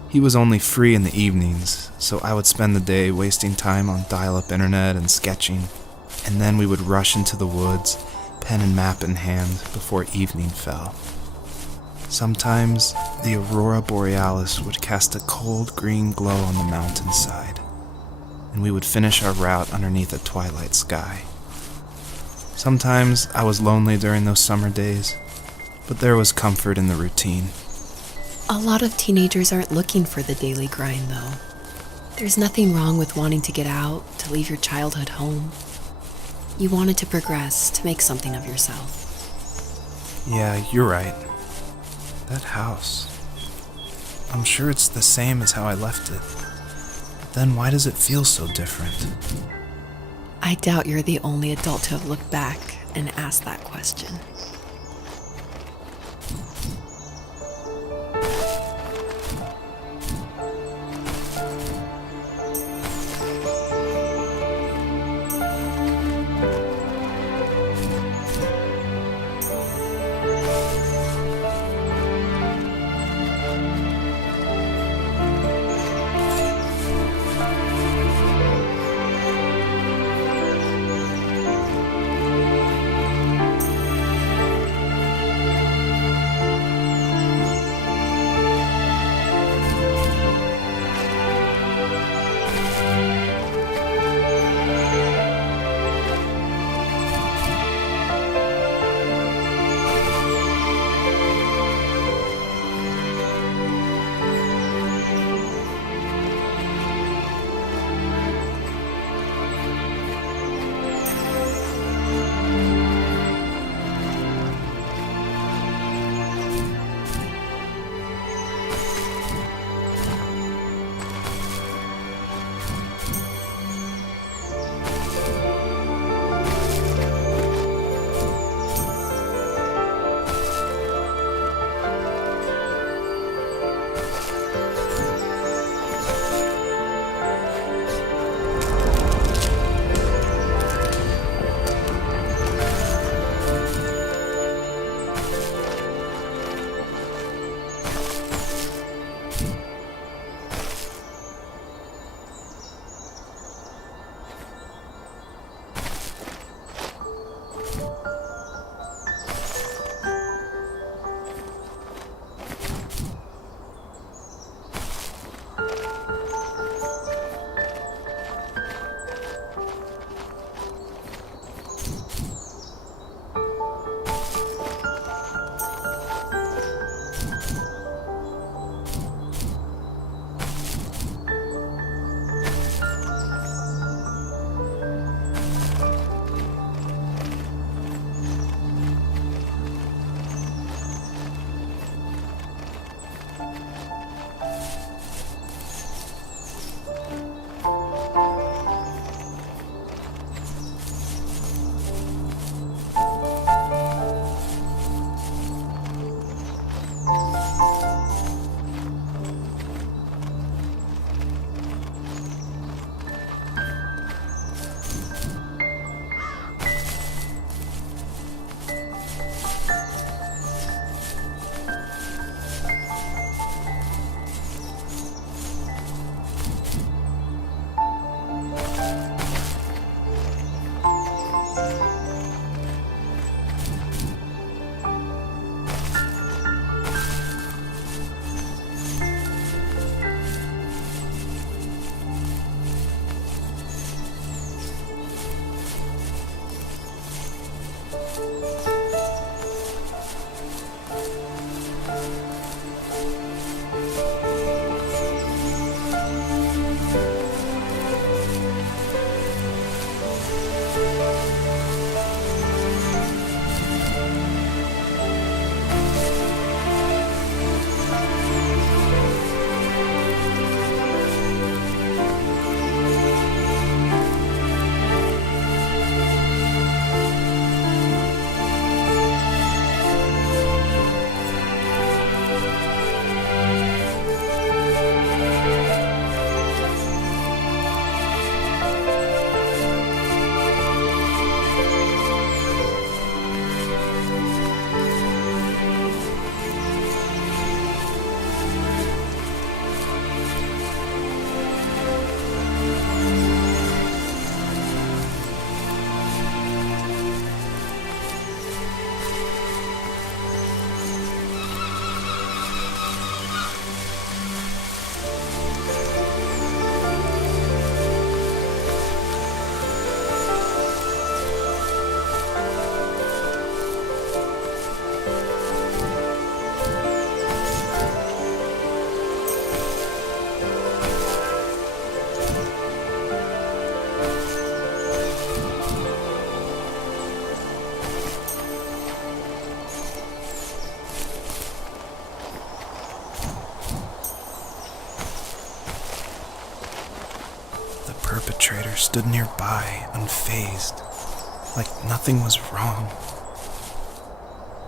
He was only free in the evenings, so I would spend the day wasting time on dial-up internet and sketching, and then we would rush into the woods, pen and map in hand, before evening fell. Sometimes the aurora borealis would cast a cold green glow on the mountainside, and we would finish our route underneath a twilight sky. Sometimes I was lonely during those summer days, but there was comfort in the routine. A lot of teenagers aren't looking for the daily grind, though. There's nothing wrong with wanting to get out, to leave your childhood home. You wanted to progress, to make something of yourself. Yeah, you're right. That house. I'm sure it's the same as how I left it. But then why does it feel so different? I doubt you're the only adult to have looked back and asked that question. The perpetrator stood nearby, unfazed, like nothing was wrong.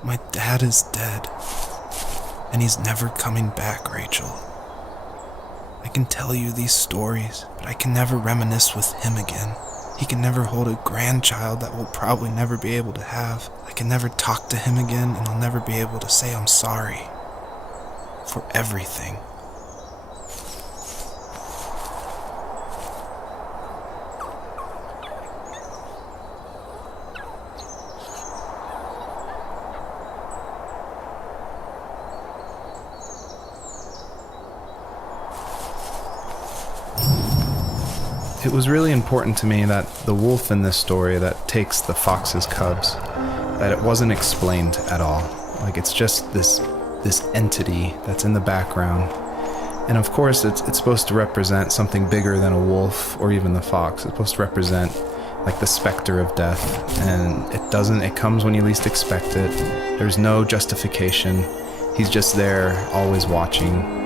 My dad is dead, and he's never coming back, Rachel. I can tell you these stories, but I can never reminisce with him again. He can never hold a grandchild that we'll probably never be able to have. I can never talk to him again, and I'll never be able to say I'm sorry for everything. It was really important to me that the wolf in this story that takes the fox's cubs, that it wasn't explained at all. Like, it's just this entity that's in the background. And of course, it's supposed to represent something bigger than a wolf or even the fox. It's supposed to represent like the specter of death. And it comes when you least expect it. There's no justification. He's just there, always watching.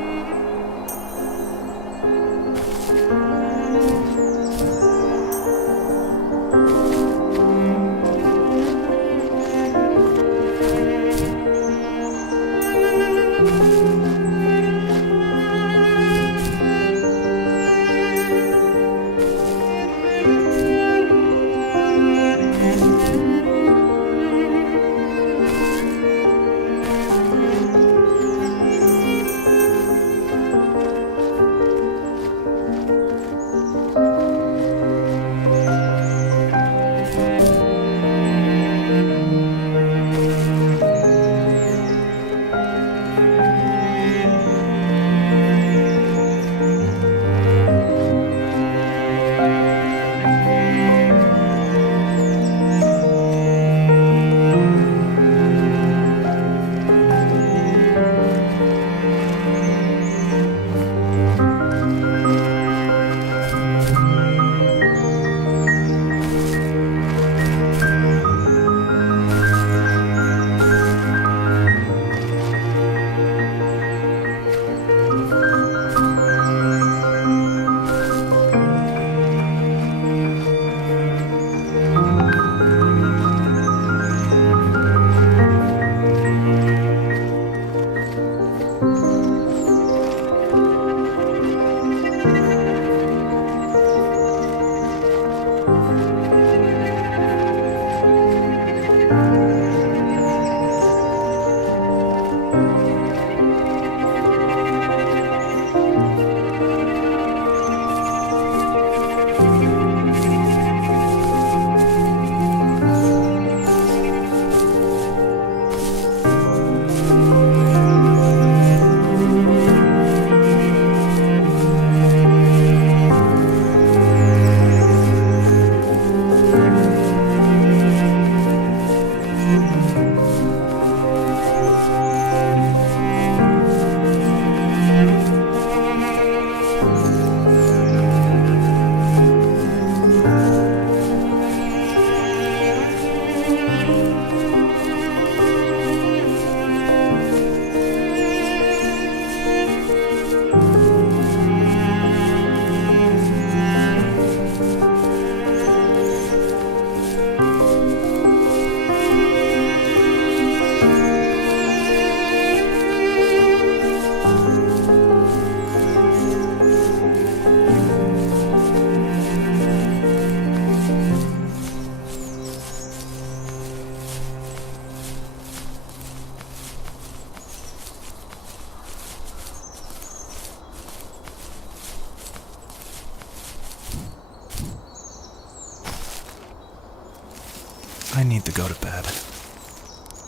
I need to go to bed.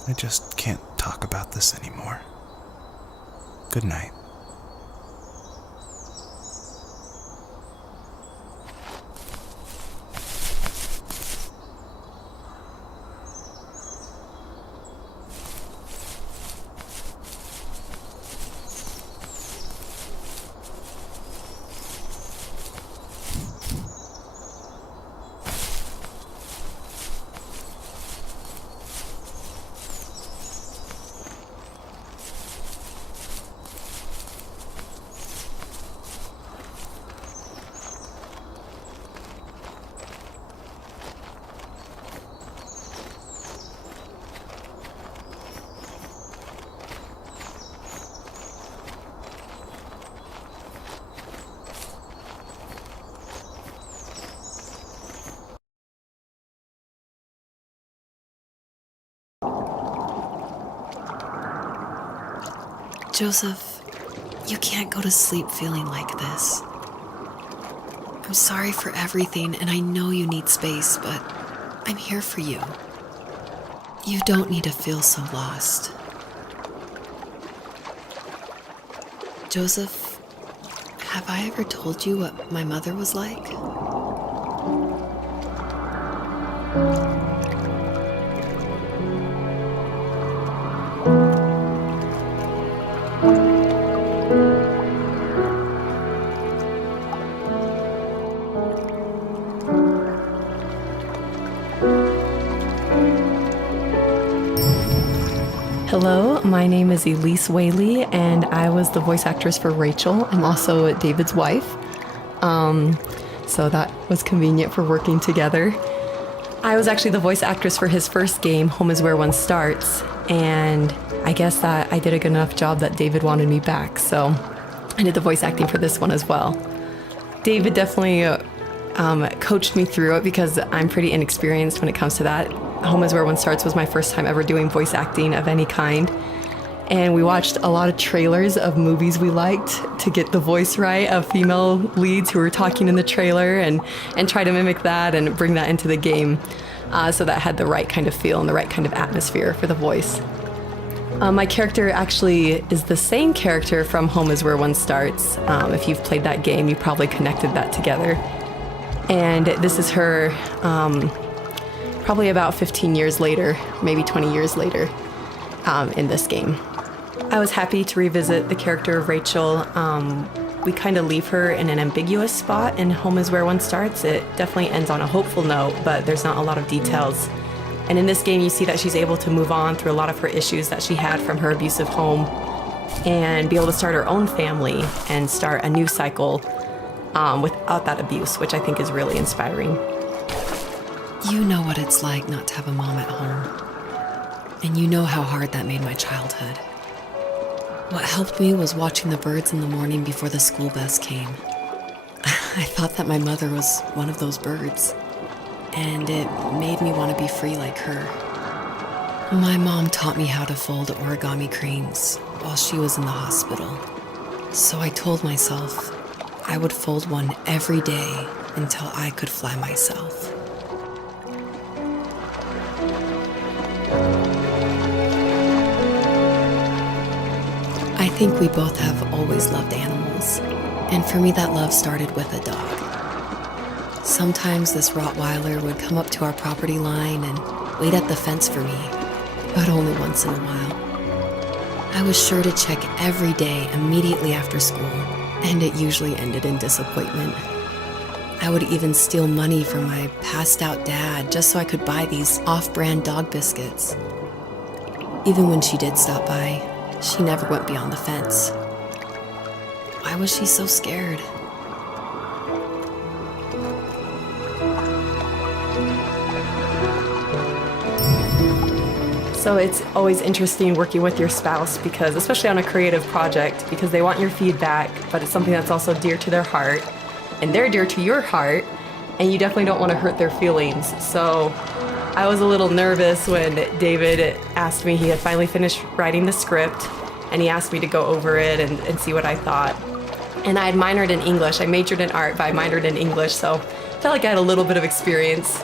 I just can't talk about this anymore. Good night. Joseph, you can't go to sleep feeling like this. I'm sorry for everything, and I know you need space, but I'm here for you. You don't need to feel so lost. Joseph, have I ever told you what my mother was like? Hello, my name is Elise Whaley, and I was the voice actress for Rachel. I'm also David's wife, so that was convenient for working together. I was actually the voice actress for his first game, Home is Where One Starts, and I guess that I did a good enough job that David wanted me back, so I did the voice acting for this one as well. David definitely coached me through it because I'm pretty inexperienced when it comes to that. Home is Where One Starts was my first time ever doing voice acting of any kind. And we watched a lot of trailers of movies we liked to get the voice right of female leads who were talking in the trailer and try to mimic that and bring that into the game. So that had the right kind of feel and the right kind of atmosphere for the voice. My character actually is the same character from Home is Where One Starts. If you've played that game, you probably connected that together. And this is her probably about 15 years later, maybe 20 years later, in this game. I was happy to revisit the character of Rachel. We kind of leave her in an ambiguous spot in Home is Where One Starts. It definitely ends on a hopeful note, but there's not a lot of details. And in this game, you see that she's able to move on through a lot of her issues that she had from her abusive home and be able to start her own family and start a new cycle without that abuse, which I think is really inspiring. You know what it's like not to have a mom at home. And you know how hard that made my childhood. What helped me was watching the birds in the morning before the school bus came. I thought that my mother was one of those birds, and it made me want to be free like her. My mom taught me how to fold origami cranes while she was in the hospital. So I told myself I would fold one every day until I could fly myself. I think we both have always loved animals, and for me that love started with a dog. Sometimes this Rottweiler would come up to our property line and wait at the fence for me, but only once in a while. I was sure to check every day immediately after school, and it usually ended in disappointment. I would even steal money from my passed-out dad just so I could buy these off-brand dog biscuits. Even when she did stop by, she never went beyond the fence. Why was she so scared? So it's always interesting working with your spouse because, especially on a creative project, because they want your feedback, but it's something that's also dear to their heart, and they're dear to your heart, and you definitely don't want to hurt their feelings. So I was a little nervous when David asked me, he had finally finished writing the script, and he asked me to go over it and see what I thought. And I had minored in English. I majored in art, but I minored in English, so I felt like I had a little bit of experience.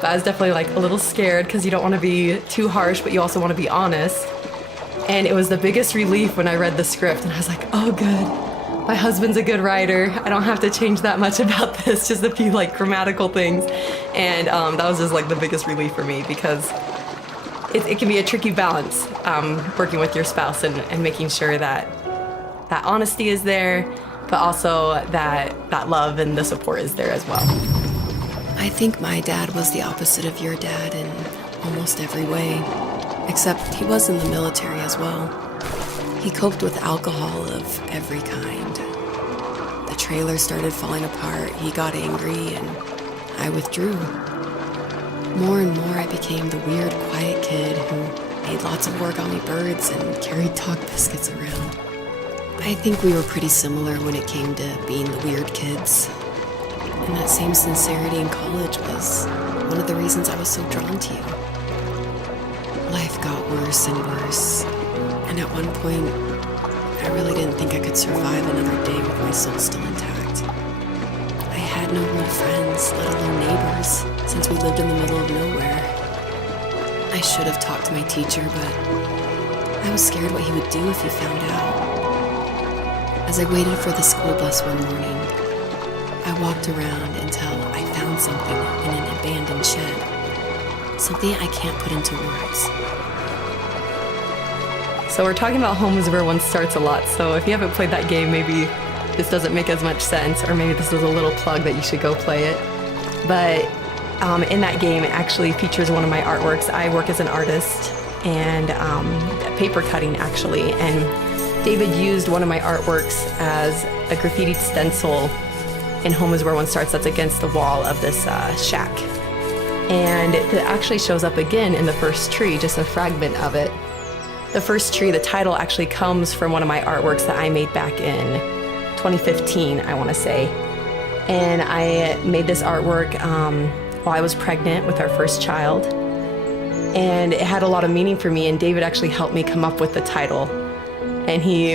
But I was definitely like a little scared because you don't want to be too harsh, but you also want to be honest. And it was the biggest relief when I read the script and I was like, oh, good. My husband's a good writer. I don't have to change that much about this, just a few like grammatical things. And that was just like the biggest relief for me because it can be a tricky balance working with your spouse and making sure that that honesty is there, but also that love and the support is there as well. I think my dad was the opposite of your dad in almost every way, except he was in the military as well. He coped with alcohol of every kind. The trailer started falling apart, he got angry, and I withdrew. More and more I became the weird, quiet kid who made lots of origami birds and carried dog biscuits around. I think we were pretty similar when it came to being the weird kids. And that same sincerity in college was one of the reasons I was so drawn to you. Life got worse and worse, and at one point, I really didn't think I could survive another day with my soul still intact. I had no real friends, let alone neighbors, since we lived in the middle of nowhere. I should have talked to my teacher, but I was scared what he would do if he found out. As I waited for the school bus one morning, I walked around until I found something in an abandoned shed. Something I can't put into words. So we're talking about Home is Where One Starts a lot, so if you haven't played that game, maybe this doesn't make as much sense, or maybe this is a little plug that you should go play it. But in that game, it actually features one of my artworks. I work as an artist and paper cutting, actually, and David used one of my artworks as a graffiti stencil in Home is Where One Starts that's against the wall of this shack. And it actually shows up again in the first tree, just a fragment of it. The first tree, the title actually comes from one of my artworks that I made back in 2015, I want to say. And I made this artwork while I was pregnant with our first child. And it had a lot of meaning for me, and David actually helped me come up with the title. And he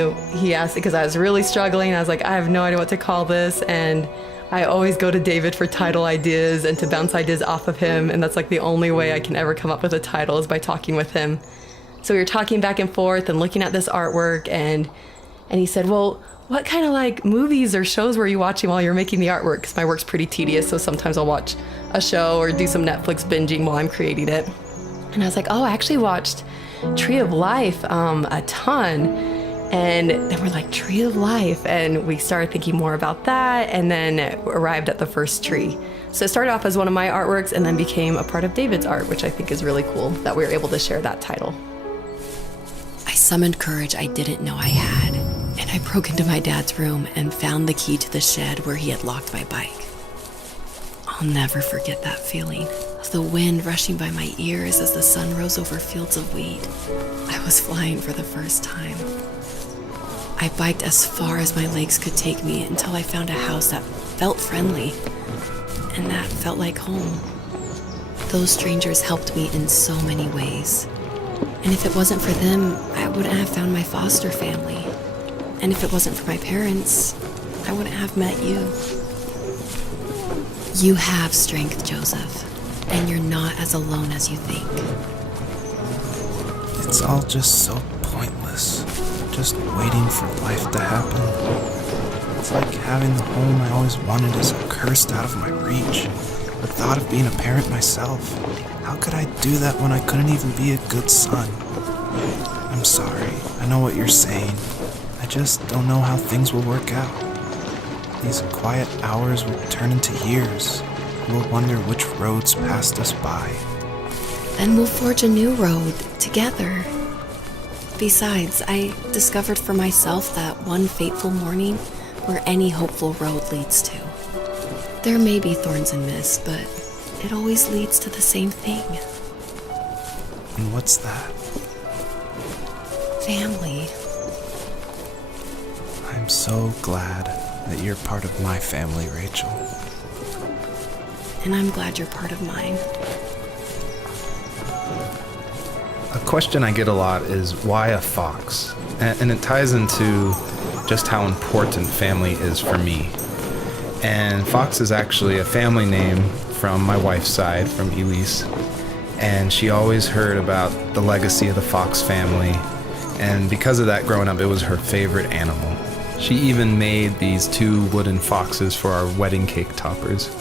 asked, because I was really struggling, I was like, I have no idea what to call this, and I always go to David for title ideas and to bounce ideas off of him, and that's like the only way I can ever come up with a title is by talking with him. So we were talking back and forth and looking at this artwork, and he said, well, what kind of like movies or shows were you watching while you're making the artwork? Because my work's pretty tedious, so sometimes I'll watch a show or do some Netflix binging while I'm creating it. And I was like, oh, I actually watched Tree of Life a ton. And then we're like, Tree of Life. And we started thinking more about that and then arrived at the first tree. So it started off as one of my artworks and then became a part of David's art, which I think is really cool that we were able to share that title. I summoned courage I didn't know I had, and I broke into my dad's room and found the key to the shed where he had locked my bike. I'll never forget that feeling of the wind rushing by my ears as the sun rose over fields of wheat. I was flying for the first time. I biked as far as my legs could take me until I found a house that felt friendly and that felt like home. Those strangers helped me in so many ways. And if it wasn't for them, I wouldn't have found my foster family. And if it wasn't for my parents, I wouldn't have met you. You have strength, Joseph, and you're not as alone as you think. It's all just so pointless. Just waiting for life to happen. It's like having the home I always wanted is cursed out of my reach. The thought of being a parent myself. How could I do that when I couldn't even be a good son? I'm sorry. I know what you're saying. I just don't know how things will work out. These quiet hours will turn into years. We'll wonder which roads passed us by. Then we'll forge a new road together. Besides, I discovered for myself that one fateful morning where any hopeful road leads to. There may be thorns and mist, but it always leads to the same thing. And what's that? Family. I'm so glad that you're part of my family, Rachel. And I'm glad you're part of mine. A question I get a lot is why a fox? And it ties into just how important family is for me. And Fox is actually a family name from my wife's side, from Elise. And she always heard about the legacy of the Fox family. And because of that, growing up, it was her favorite animal. She even made these 2 wooden foxes for our wedding cake toppers.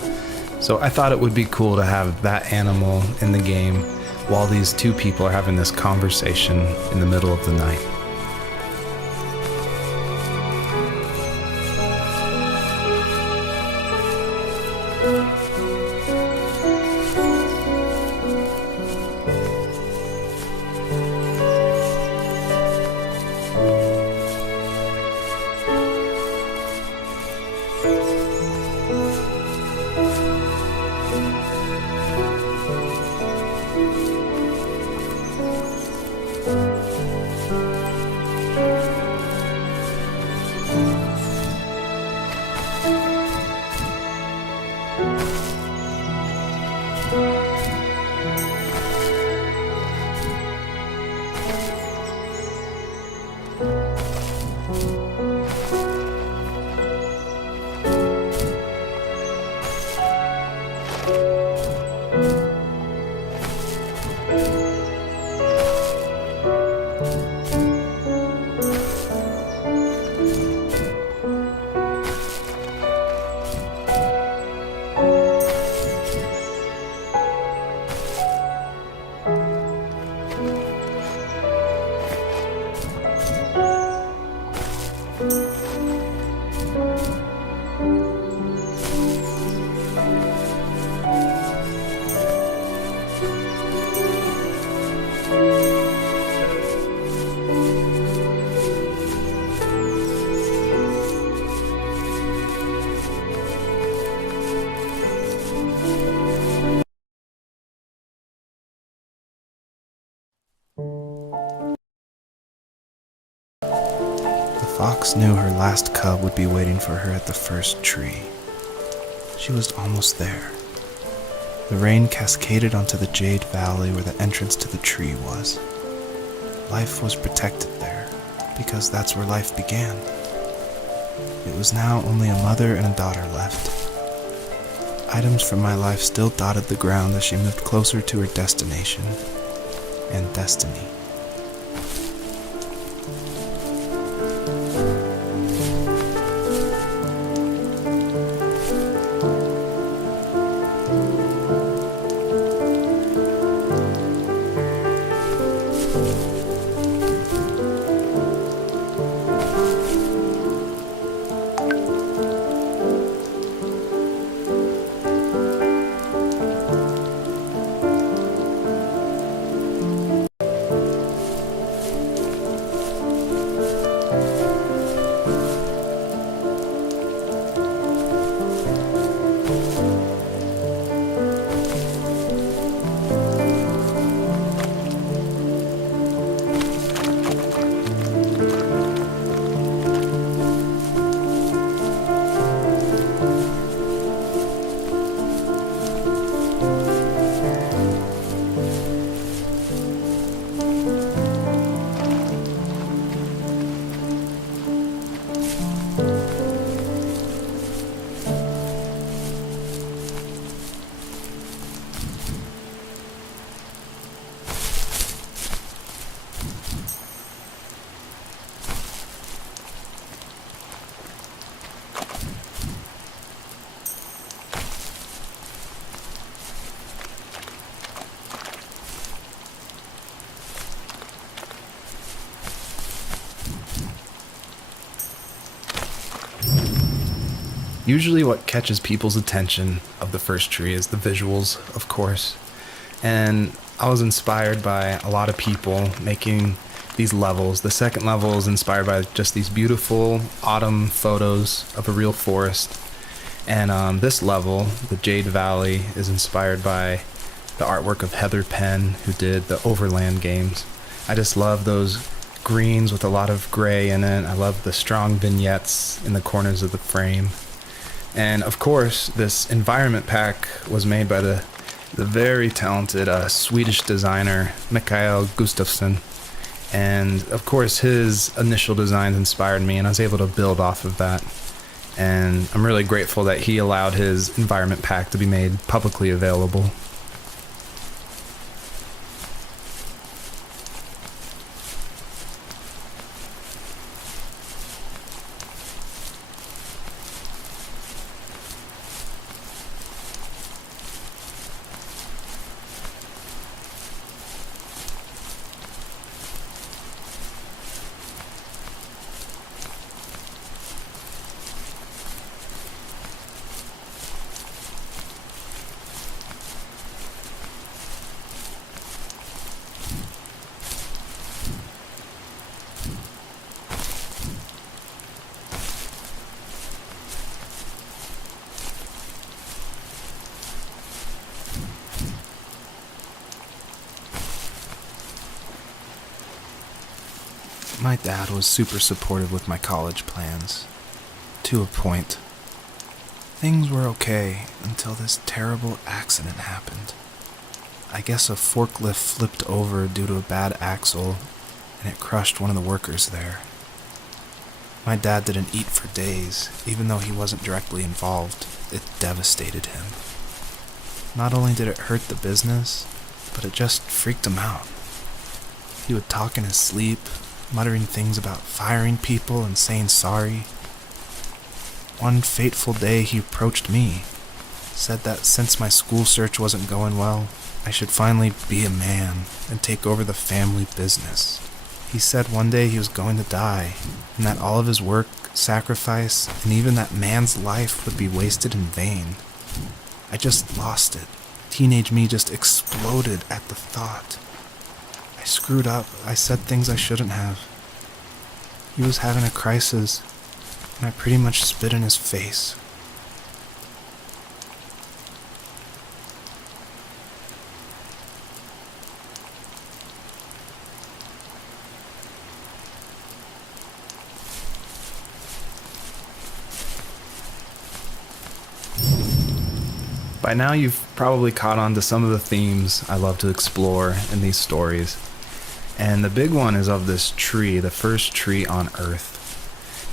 So I thought it would be cool to have that animal in the game while these 2 people are having this conversation in the middle of the night. The fox knew her last cub would be waiting for her at the first tree. She was almost there. The rain cascaded onto the jade valley where the entrance to the tree was. Life was protected there, because that's where life began. It was now only a mother and a daughter left. Items from my life still dotted the ground as she moved closer to her destination and destiny. Usually what catches people's attention of the first tree is the visuals, of course. And I was inspired by a lot of people making these levels. The second level is inspired by just these beautiful autumn photos of a real forest. And this level, the Jade Valley, is inspired by the artwork of Heather Penn, who did the Overland games. I just love those greens with a lot of gray in it. I love the strong vignettes in the corners of the frame. And of course, this environment pack was made by the very talented Swedish designer Mikael Gustafsson. And of course, his initial designs inspired me, and I was able to build off of that. and I'm really grateful that he allowed his environment pack to be made publicly available. My dad was super supportive with my college plans, to a point. Things were okay until this terrible accident happened. I guess a forklift flipped over due to a bad axle, and it crushed one of the workers there. My dad didn't eat for days, even though he wasn't directly involved. It devastated him. Not only did it hurt the business, but it just freaked him out. He would talk in his sleep, muttering things about firing people and saying sorry. One fateful day he approached me, said that since my school search wasn't going well, I should finally be a man and take over the family business. He said one day he was going to die, and that all of his work, sacrifice, and even that man's life would be wasted in vain. I just lost it. Teenage me just exploded at the thought. I screwed up. I said things I shouldn't have. He was having a crisis, and I pretty much spit in his face. By now you've probably caught on to some of the themes I love to explore in these stories. And the big one is of this tree, the first tree on Earth.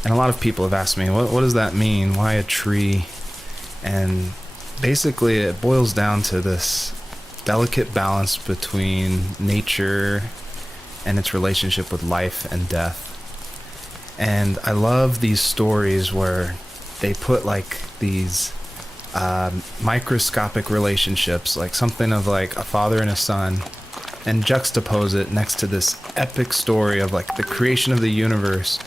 And a lot of people have asked me, what does that mean? Why a tree? And basically it boils down to this delicate balance between nature and its relationship with life and death. And I love these stories where they put like these microscopic relationships, like something of like a father and a son, and juxtapose it next to this epic story of like the creation of the universe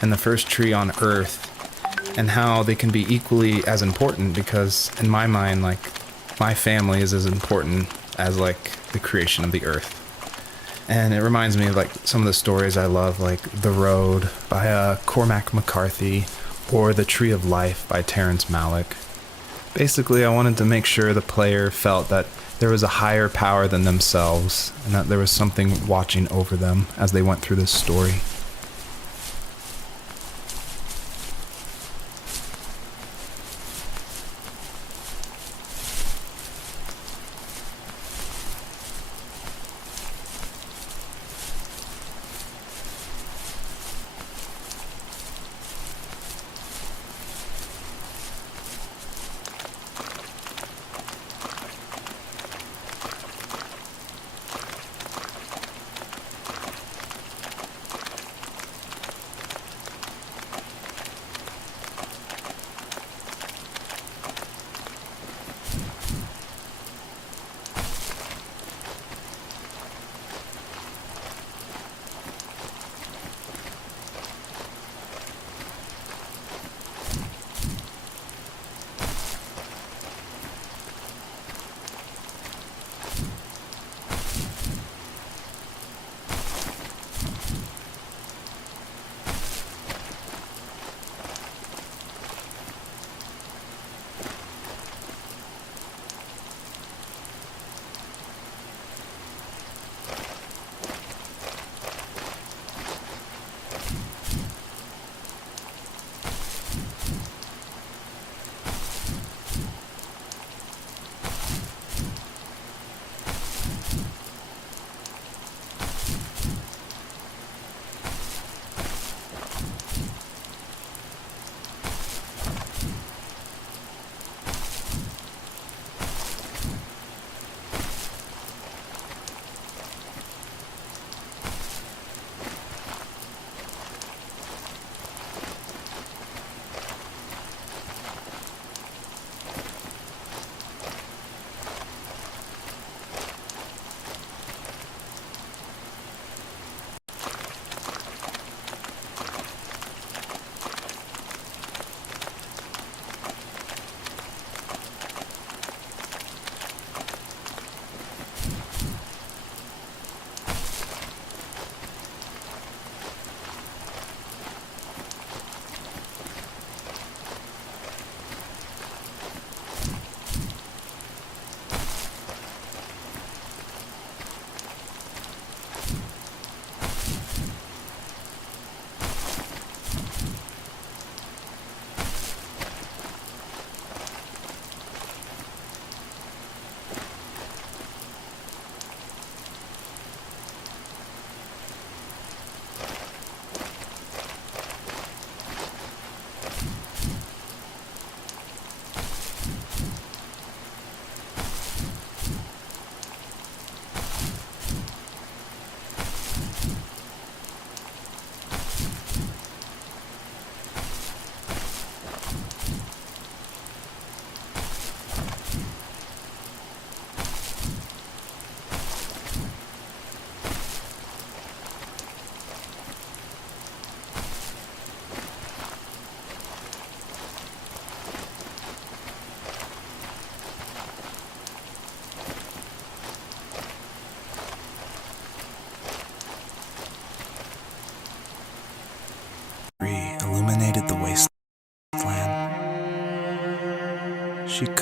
and the first tree on Earth, and how they can be equally as important, because in my mind, like, my family is as important as like the creation of the Earth. And it reminds me of like some of the stories I love, like The Road by Cormac McCarthy, or The Tree of Life by Terrence Malick. Basically, I wanted to make sure the player felt that there was a higher power than themselves, and that there was something watching over them as they went through this story.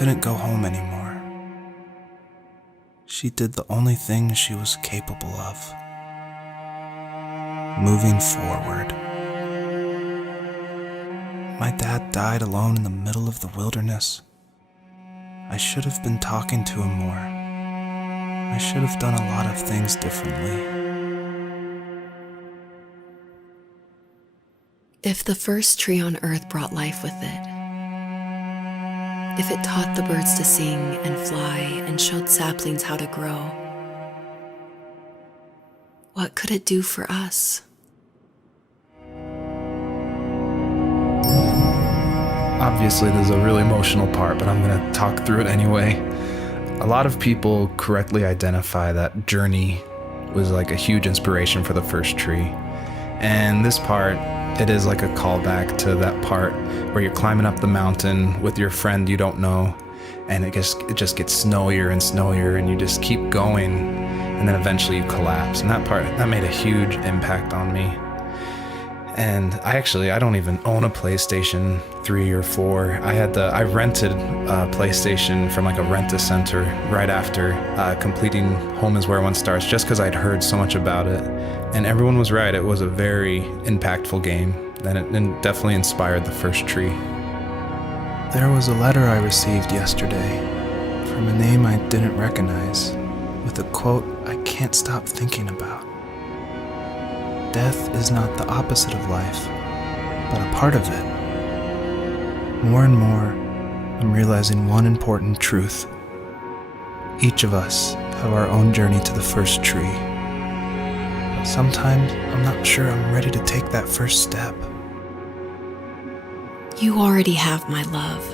couldn't go home anymore. She did the only thing she was capable of. Moving forward. My dad died alone in the middle of the wilderness. I should have been talking to him more. I should have done a lot of things differently. If the first tree on earth brought life with it, if it taught the birds to sing and fly and showed saplings how to grow, what could it do for us? Obviously, there's a really emotional part, but I'm going to talk through it anyway. A lot of people correctly identify that Journey was like a huge inspiration for the first tree. And this part, it is like a callback to that part where you're climbing up the mountain with your friend you don't know, and it just gets snowier and snowier, and you just keep going, and then eventually you collapse. And that made a huge impact on me. And I don't even own a PlayStation 3 or 4. I rented a PlayStation from like a rent-a-center right after completing Home is Where One Starts, just because I'd heard so much about it. And everyone was right. It was a very impactful game, and it definitely inspired the first tree. There was a letter I received yesterday from a name I didn't recognize, with a quote I can't stop thinking about. Death is not the opposite of life, but a part of it. More and more, I'm realizing one important truth. Each of us have our own journey to the first tree. But sometimes I'm not sure I'm ready to take that first step. You already have my love.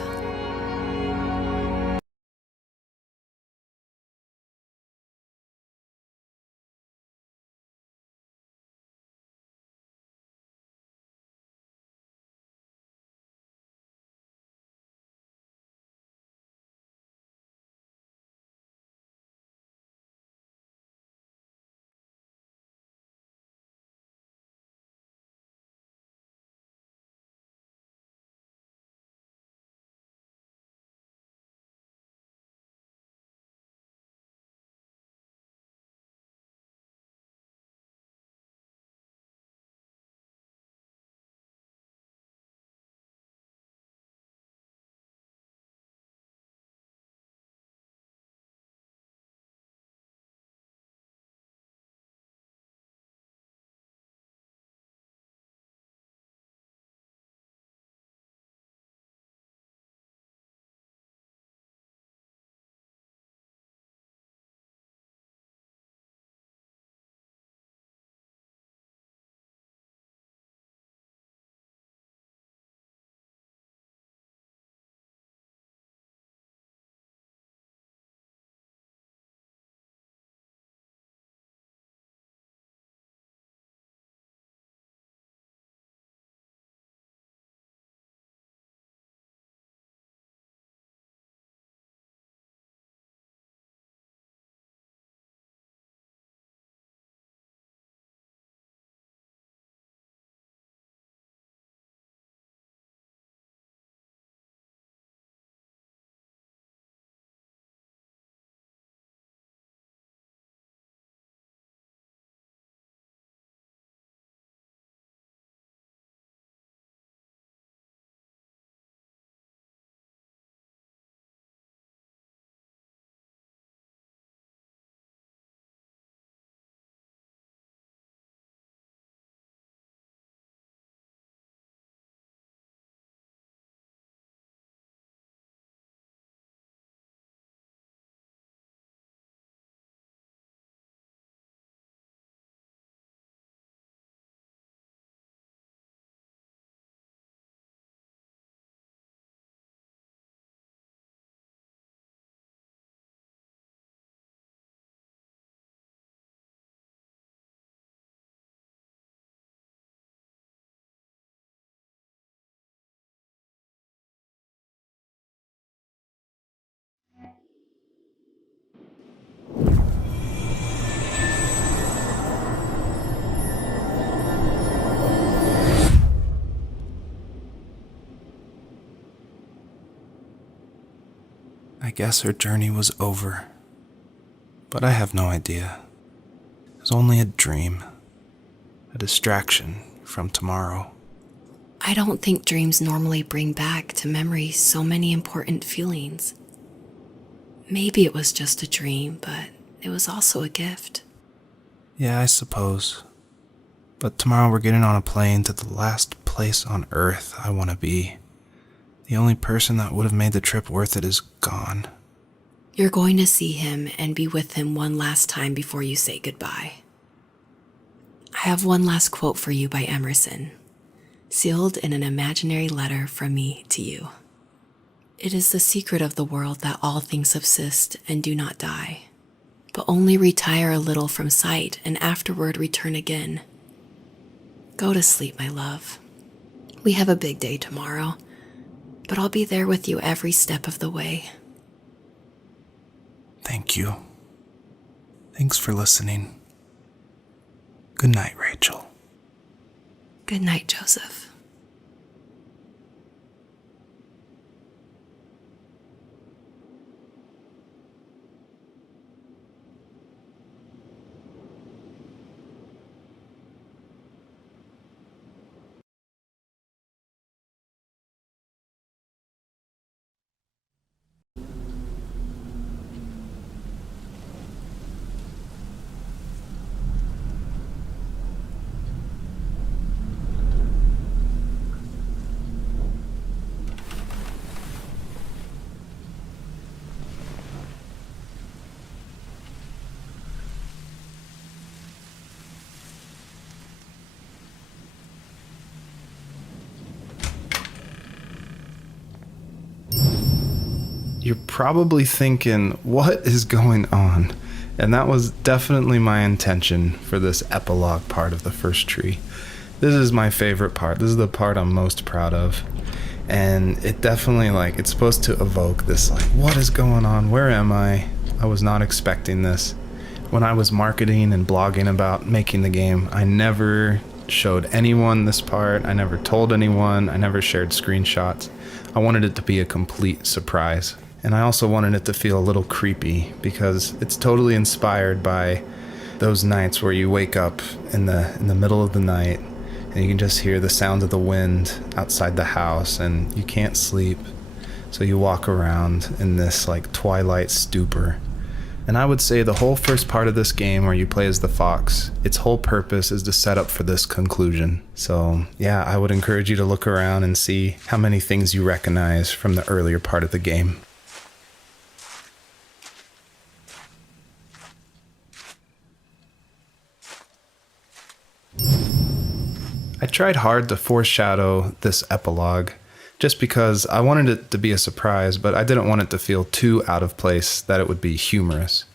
guess her journey was over. But I have no idea. It was only a dream, a distraction from tomorrow. I don't think dreams normally bring back to memory so many important feelings. Maybe it was just a dream, but it was also a gift. Yeah, I suppose. But tomorrow we're getting on a plane to the last place on Earth I want to be. The only person that would have made the trip worth it is gone. You're going to see him and be with him one last time before you say goodbye. I have one last quote for you by Emerson, sealed in an imaginary letter from me to you. It is the secret of the world that all things subsist and do not die, but only retire a little from sight and afterward return again. Go to sleep, my love. We have a big day tomorrow, but I'll be there with you every step of the way. Thank you. Thanks for listening. Good night, Rachel. Good night, Joseph. You're probably thinking, what is going on? And that was definitely my intention for this epilogue part of the first tree. This is my favorite part. This is the part I'm most proud of. And it definitely, it's supposed to evoke this, what is going on? Where am I? I was not expecting this. When I was marketing and blogging about making the game, I never showed anyone this part. I never told anyone. I never shared screenshots. I wanted it to be a complete surprise. And I also wanted it to feel a little creepy because it's totally inspired by those nights where you wake up in the middle of the night and you can just hear the sound of the wind outside the house and you can't sleep. So you walk around in this twilight stupor. And I would say the whole first part of this game where you play as the fox, its whole purpose is to set up for this conclusion. So yeah, I would encourage you to look around and see how many things you recognize from the earlier part of the game. I tried hard to foreshadow this epilogue just because I wanted it to be a surprise, but I didn't want it to feel too out of place that it would be humorous.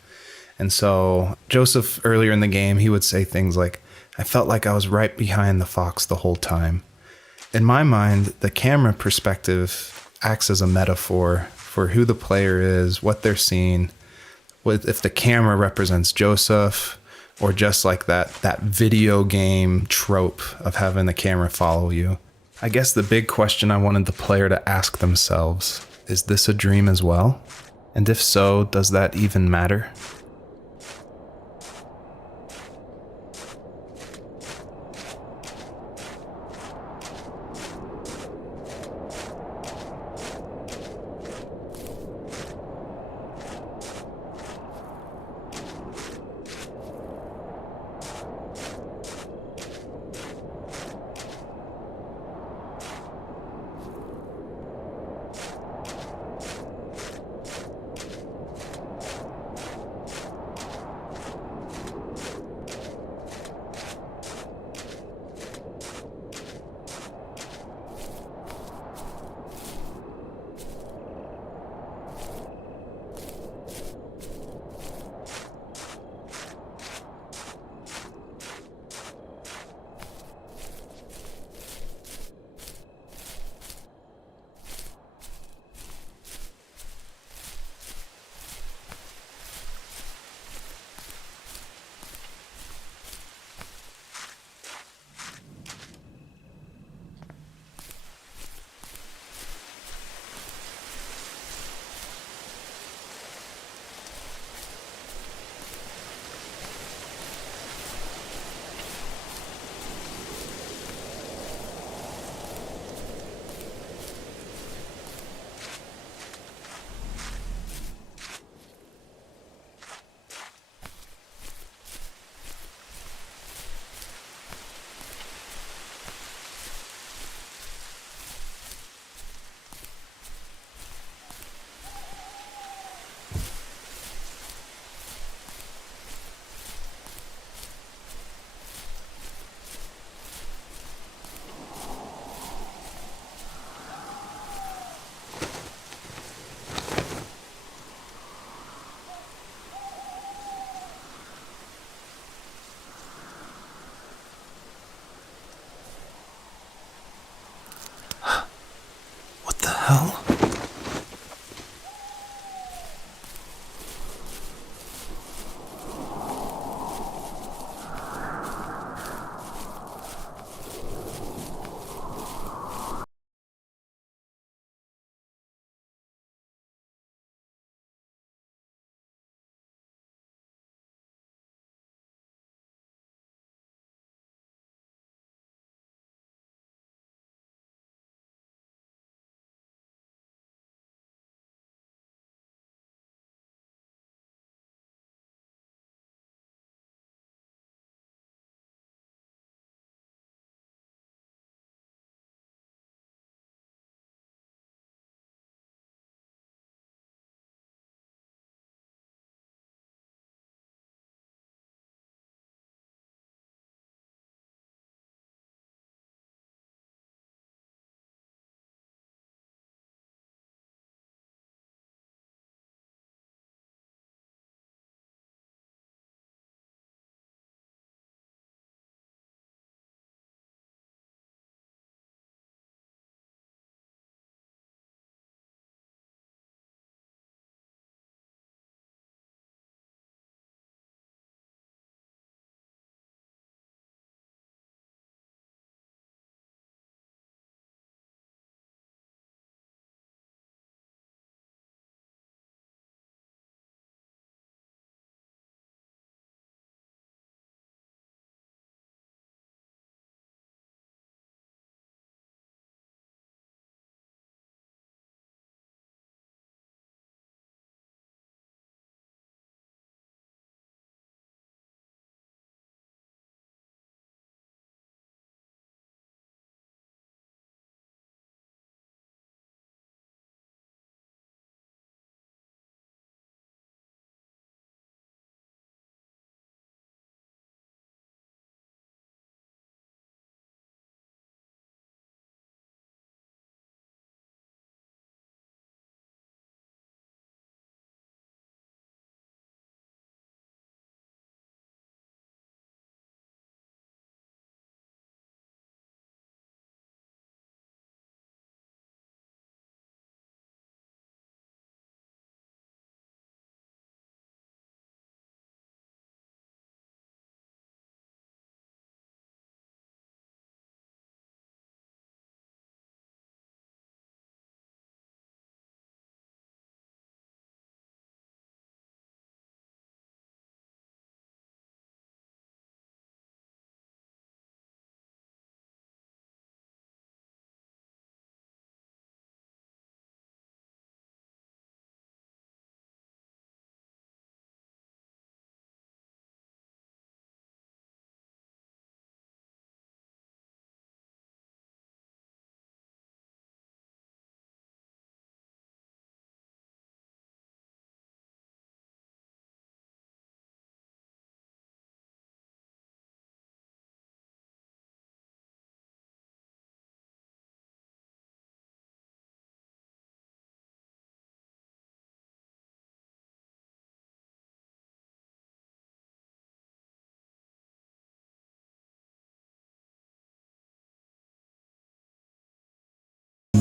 And so Joseph, earlier in the game, he would say things like, I felt like I was right behind the fox the whole time. In my mind, the camera perspective acts as a metaphor for who the player is, what they're seeing. If the camera represents Joseph, or just that video game trope of having the camera follow you. I guess the big question I wanted the player to ask themselves, is this a dream as well? And if so, does that even matter? hell?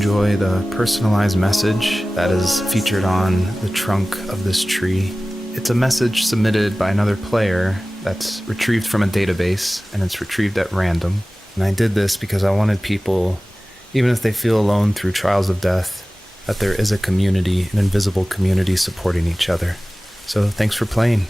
Enjoy the personalized message that is featured on the trunk of this tree. It's a message submitted by another player that's retrieved from a database, and it's retrieved at random. And I did this because I wanted people, even if they feel alone through trials of death, that there is a community, an invisible community supporting each other. So thanks for playing.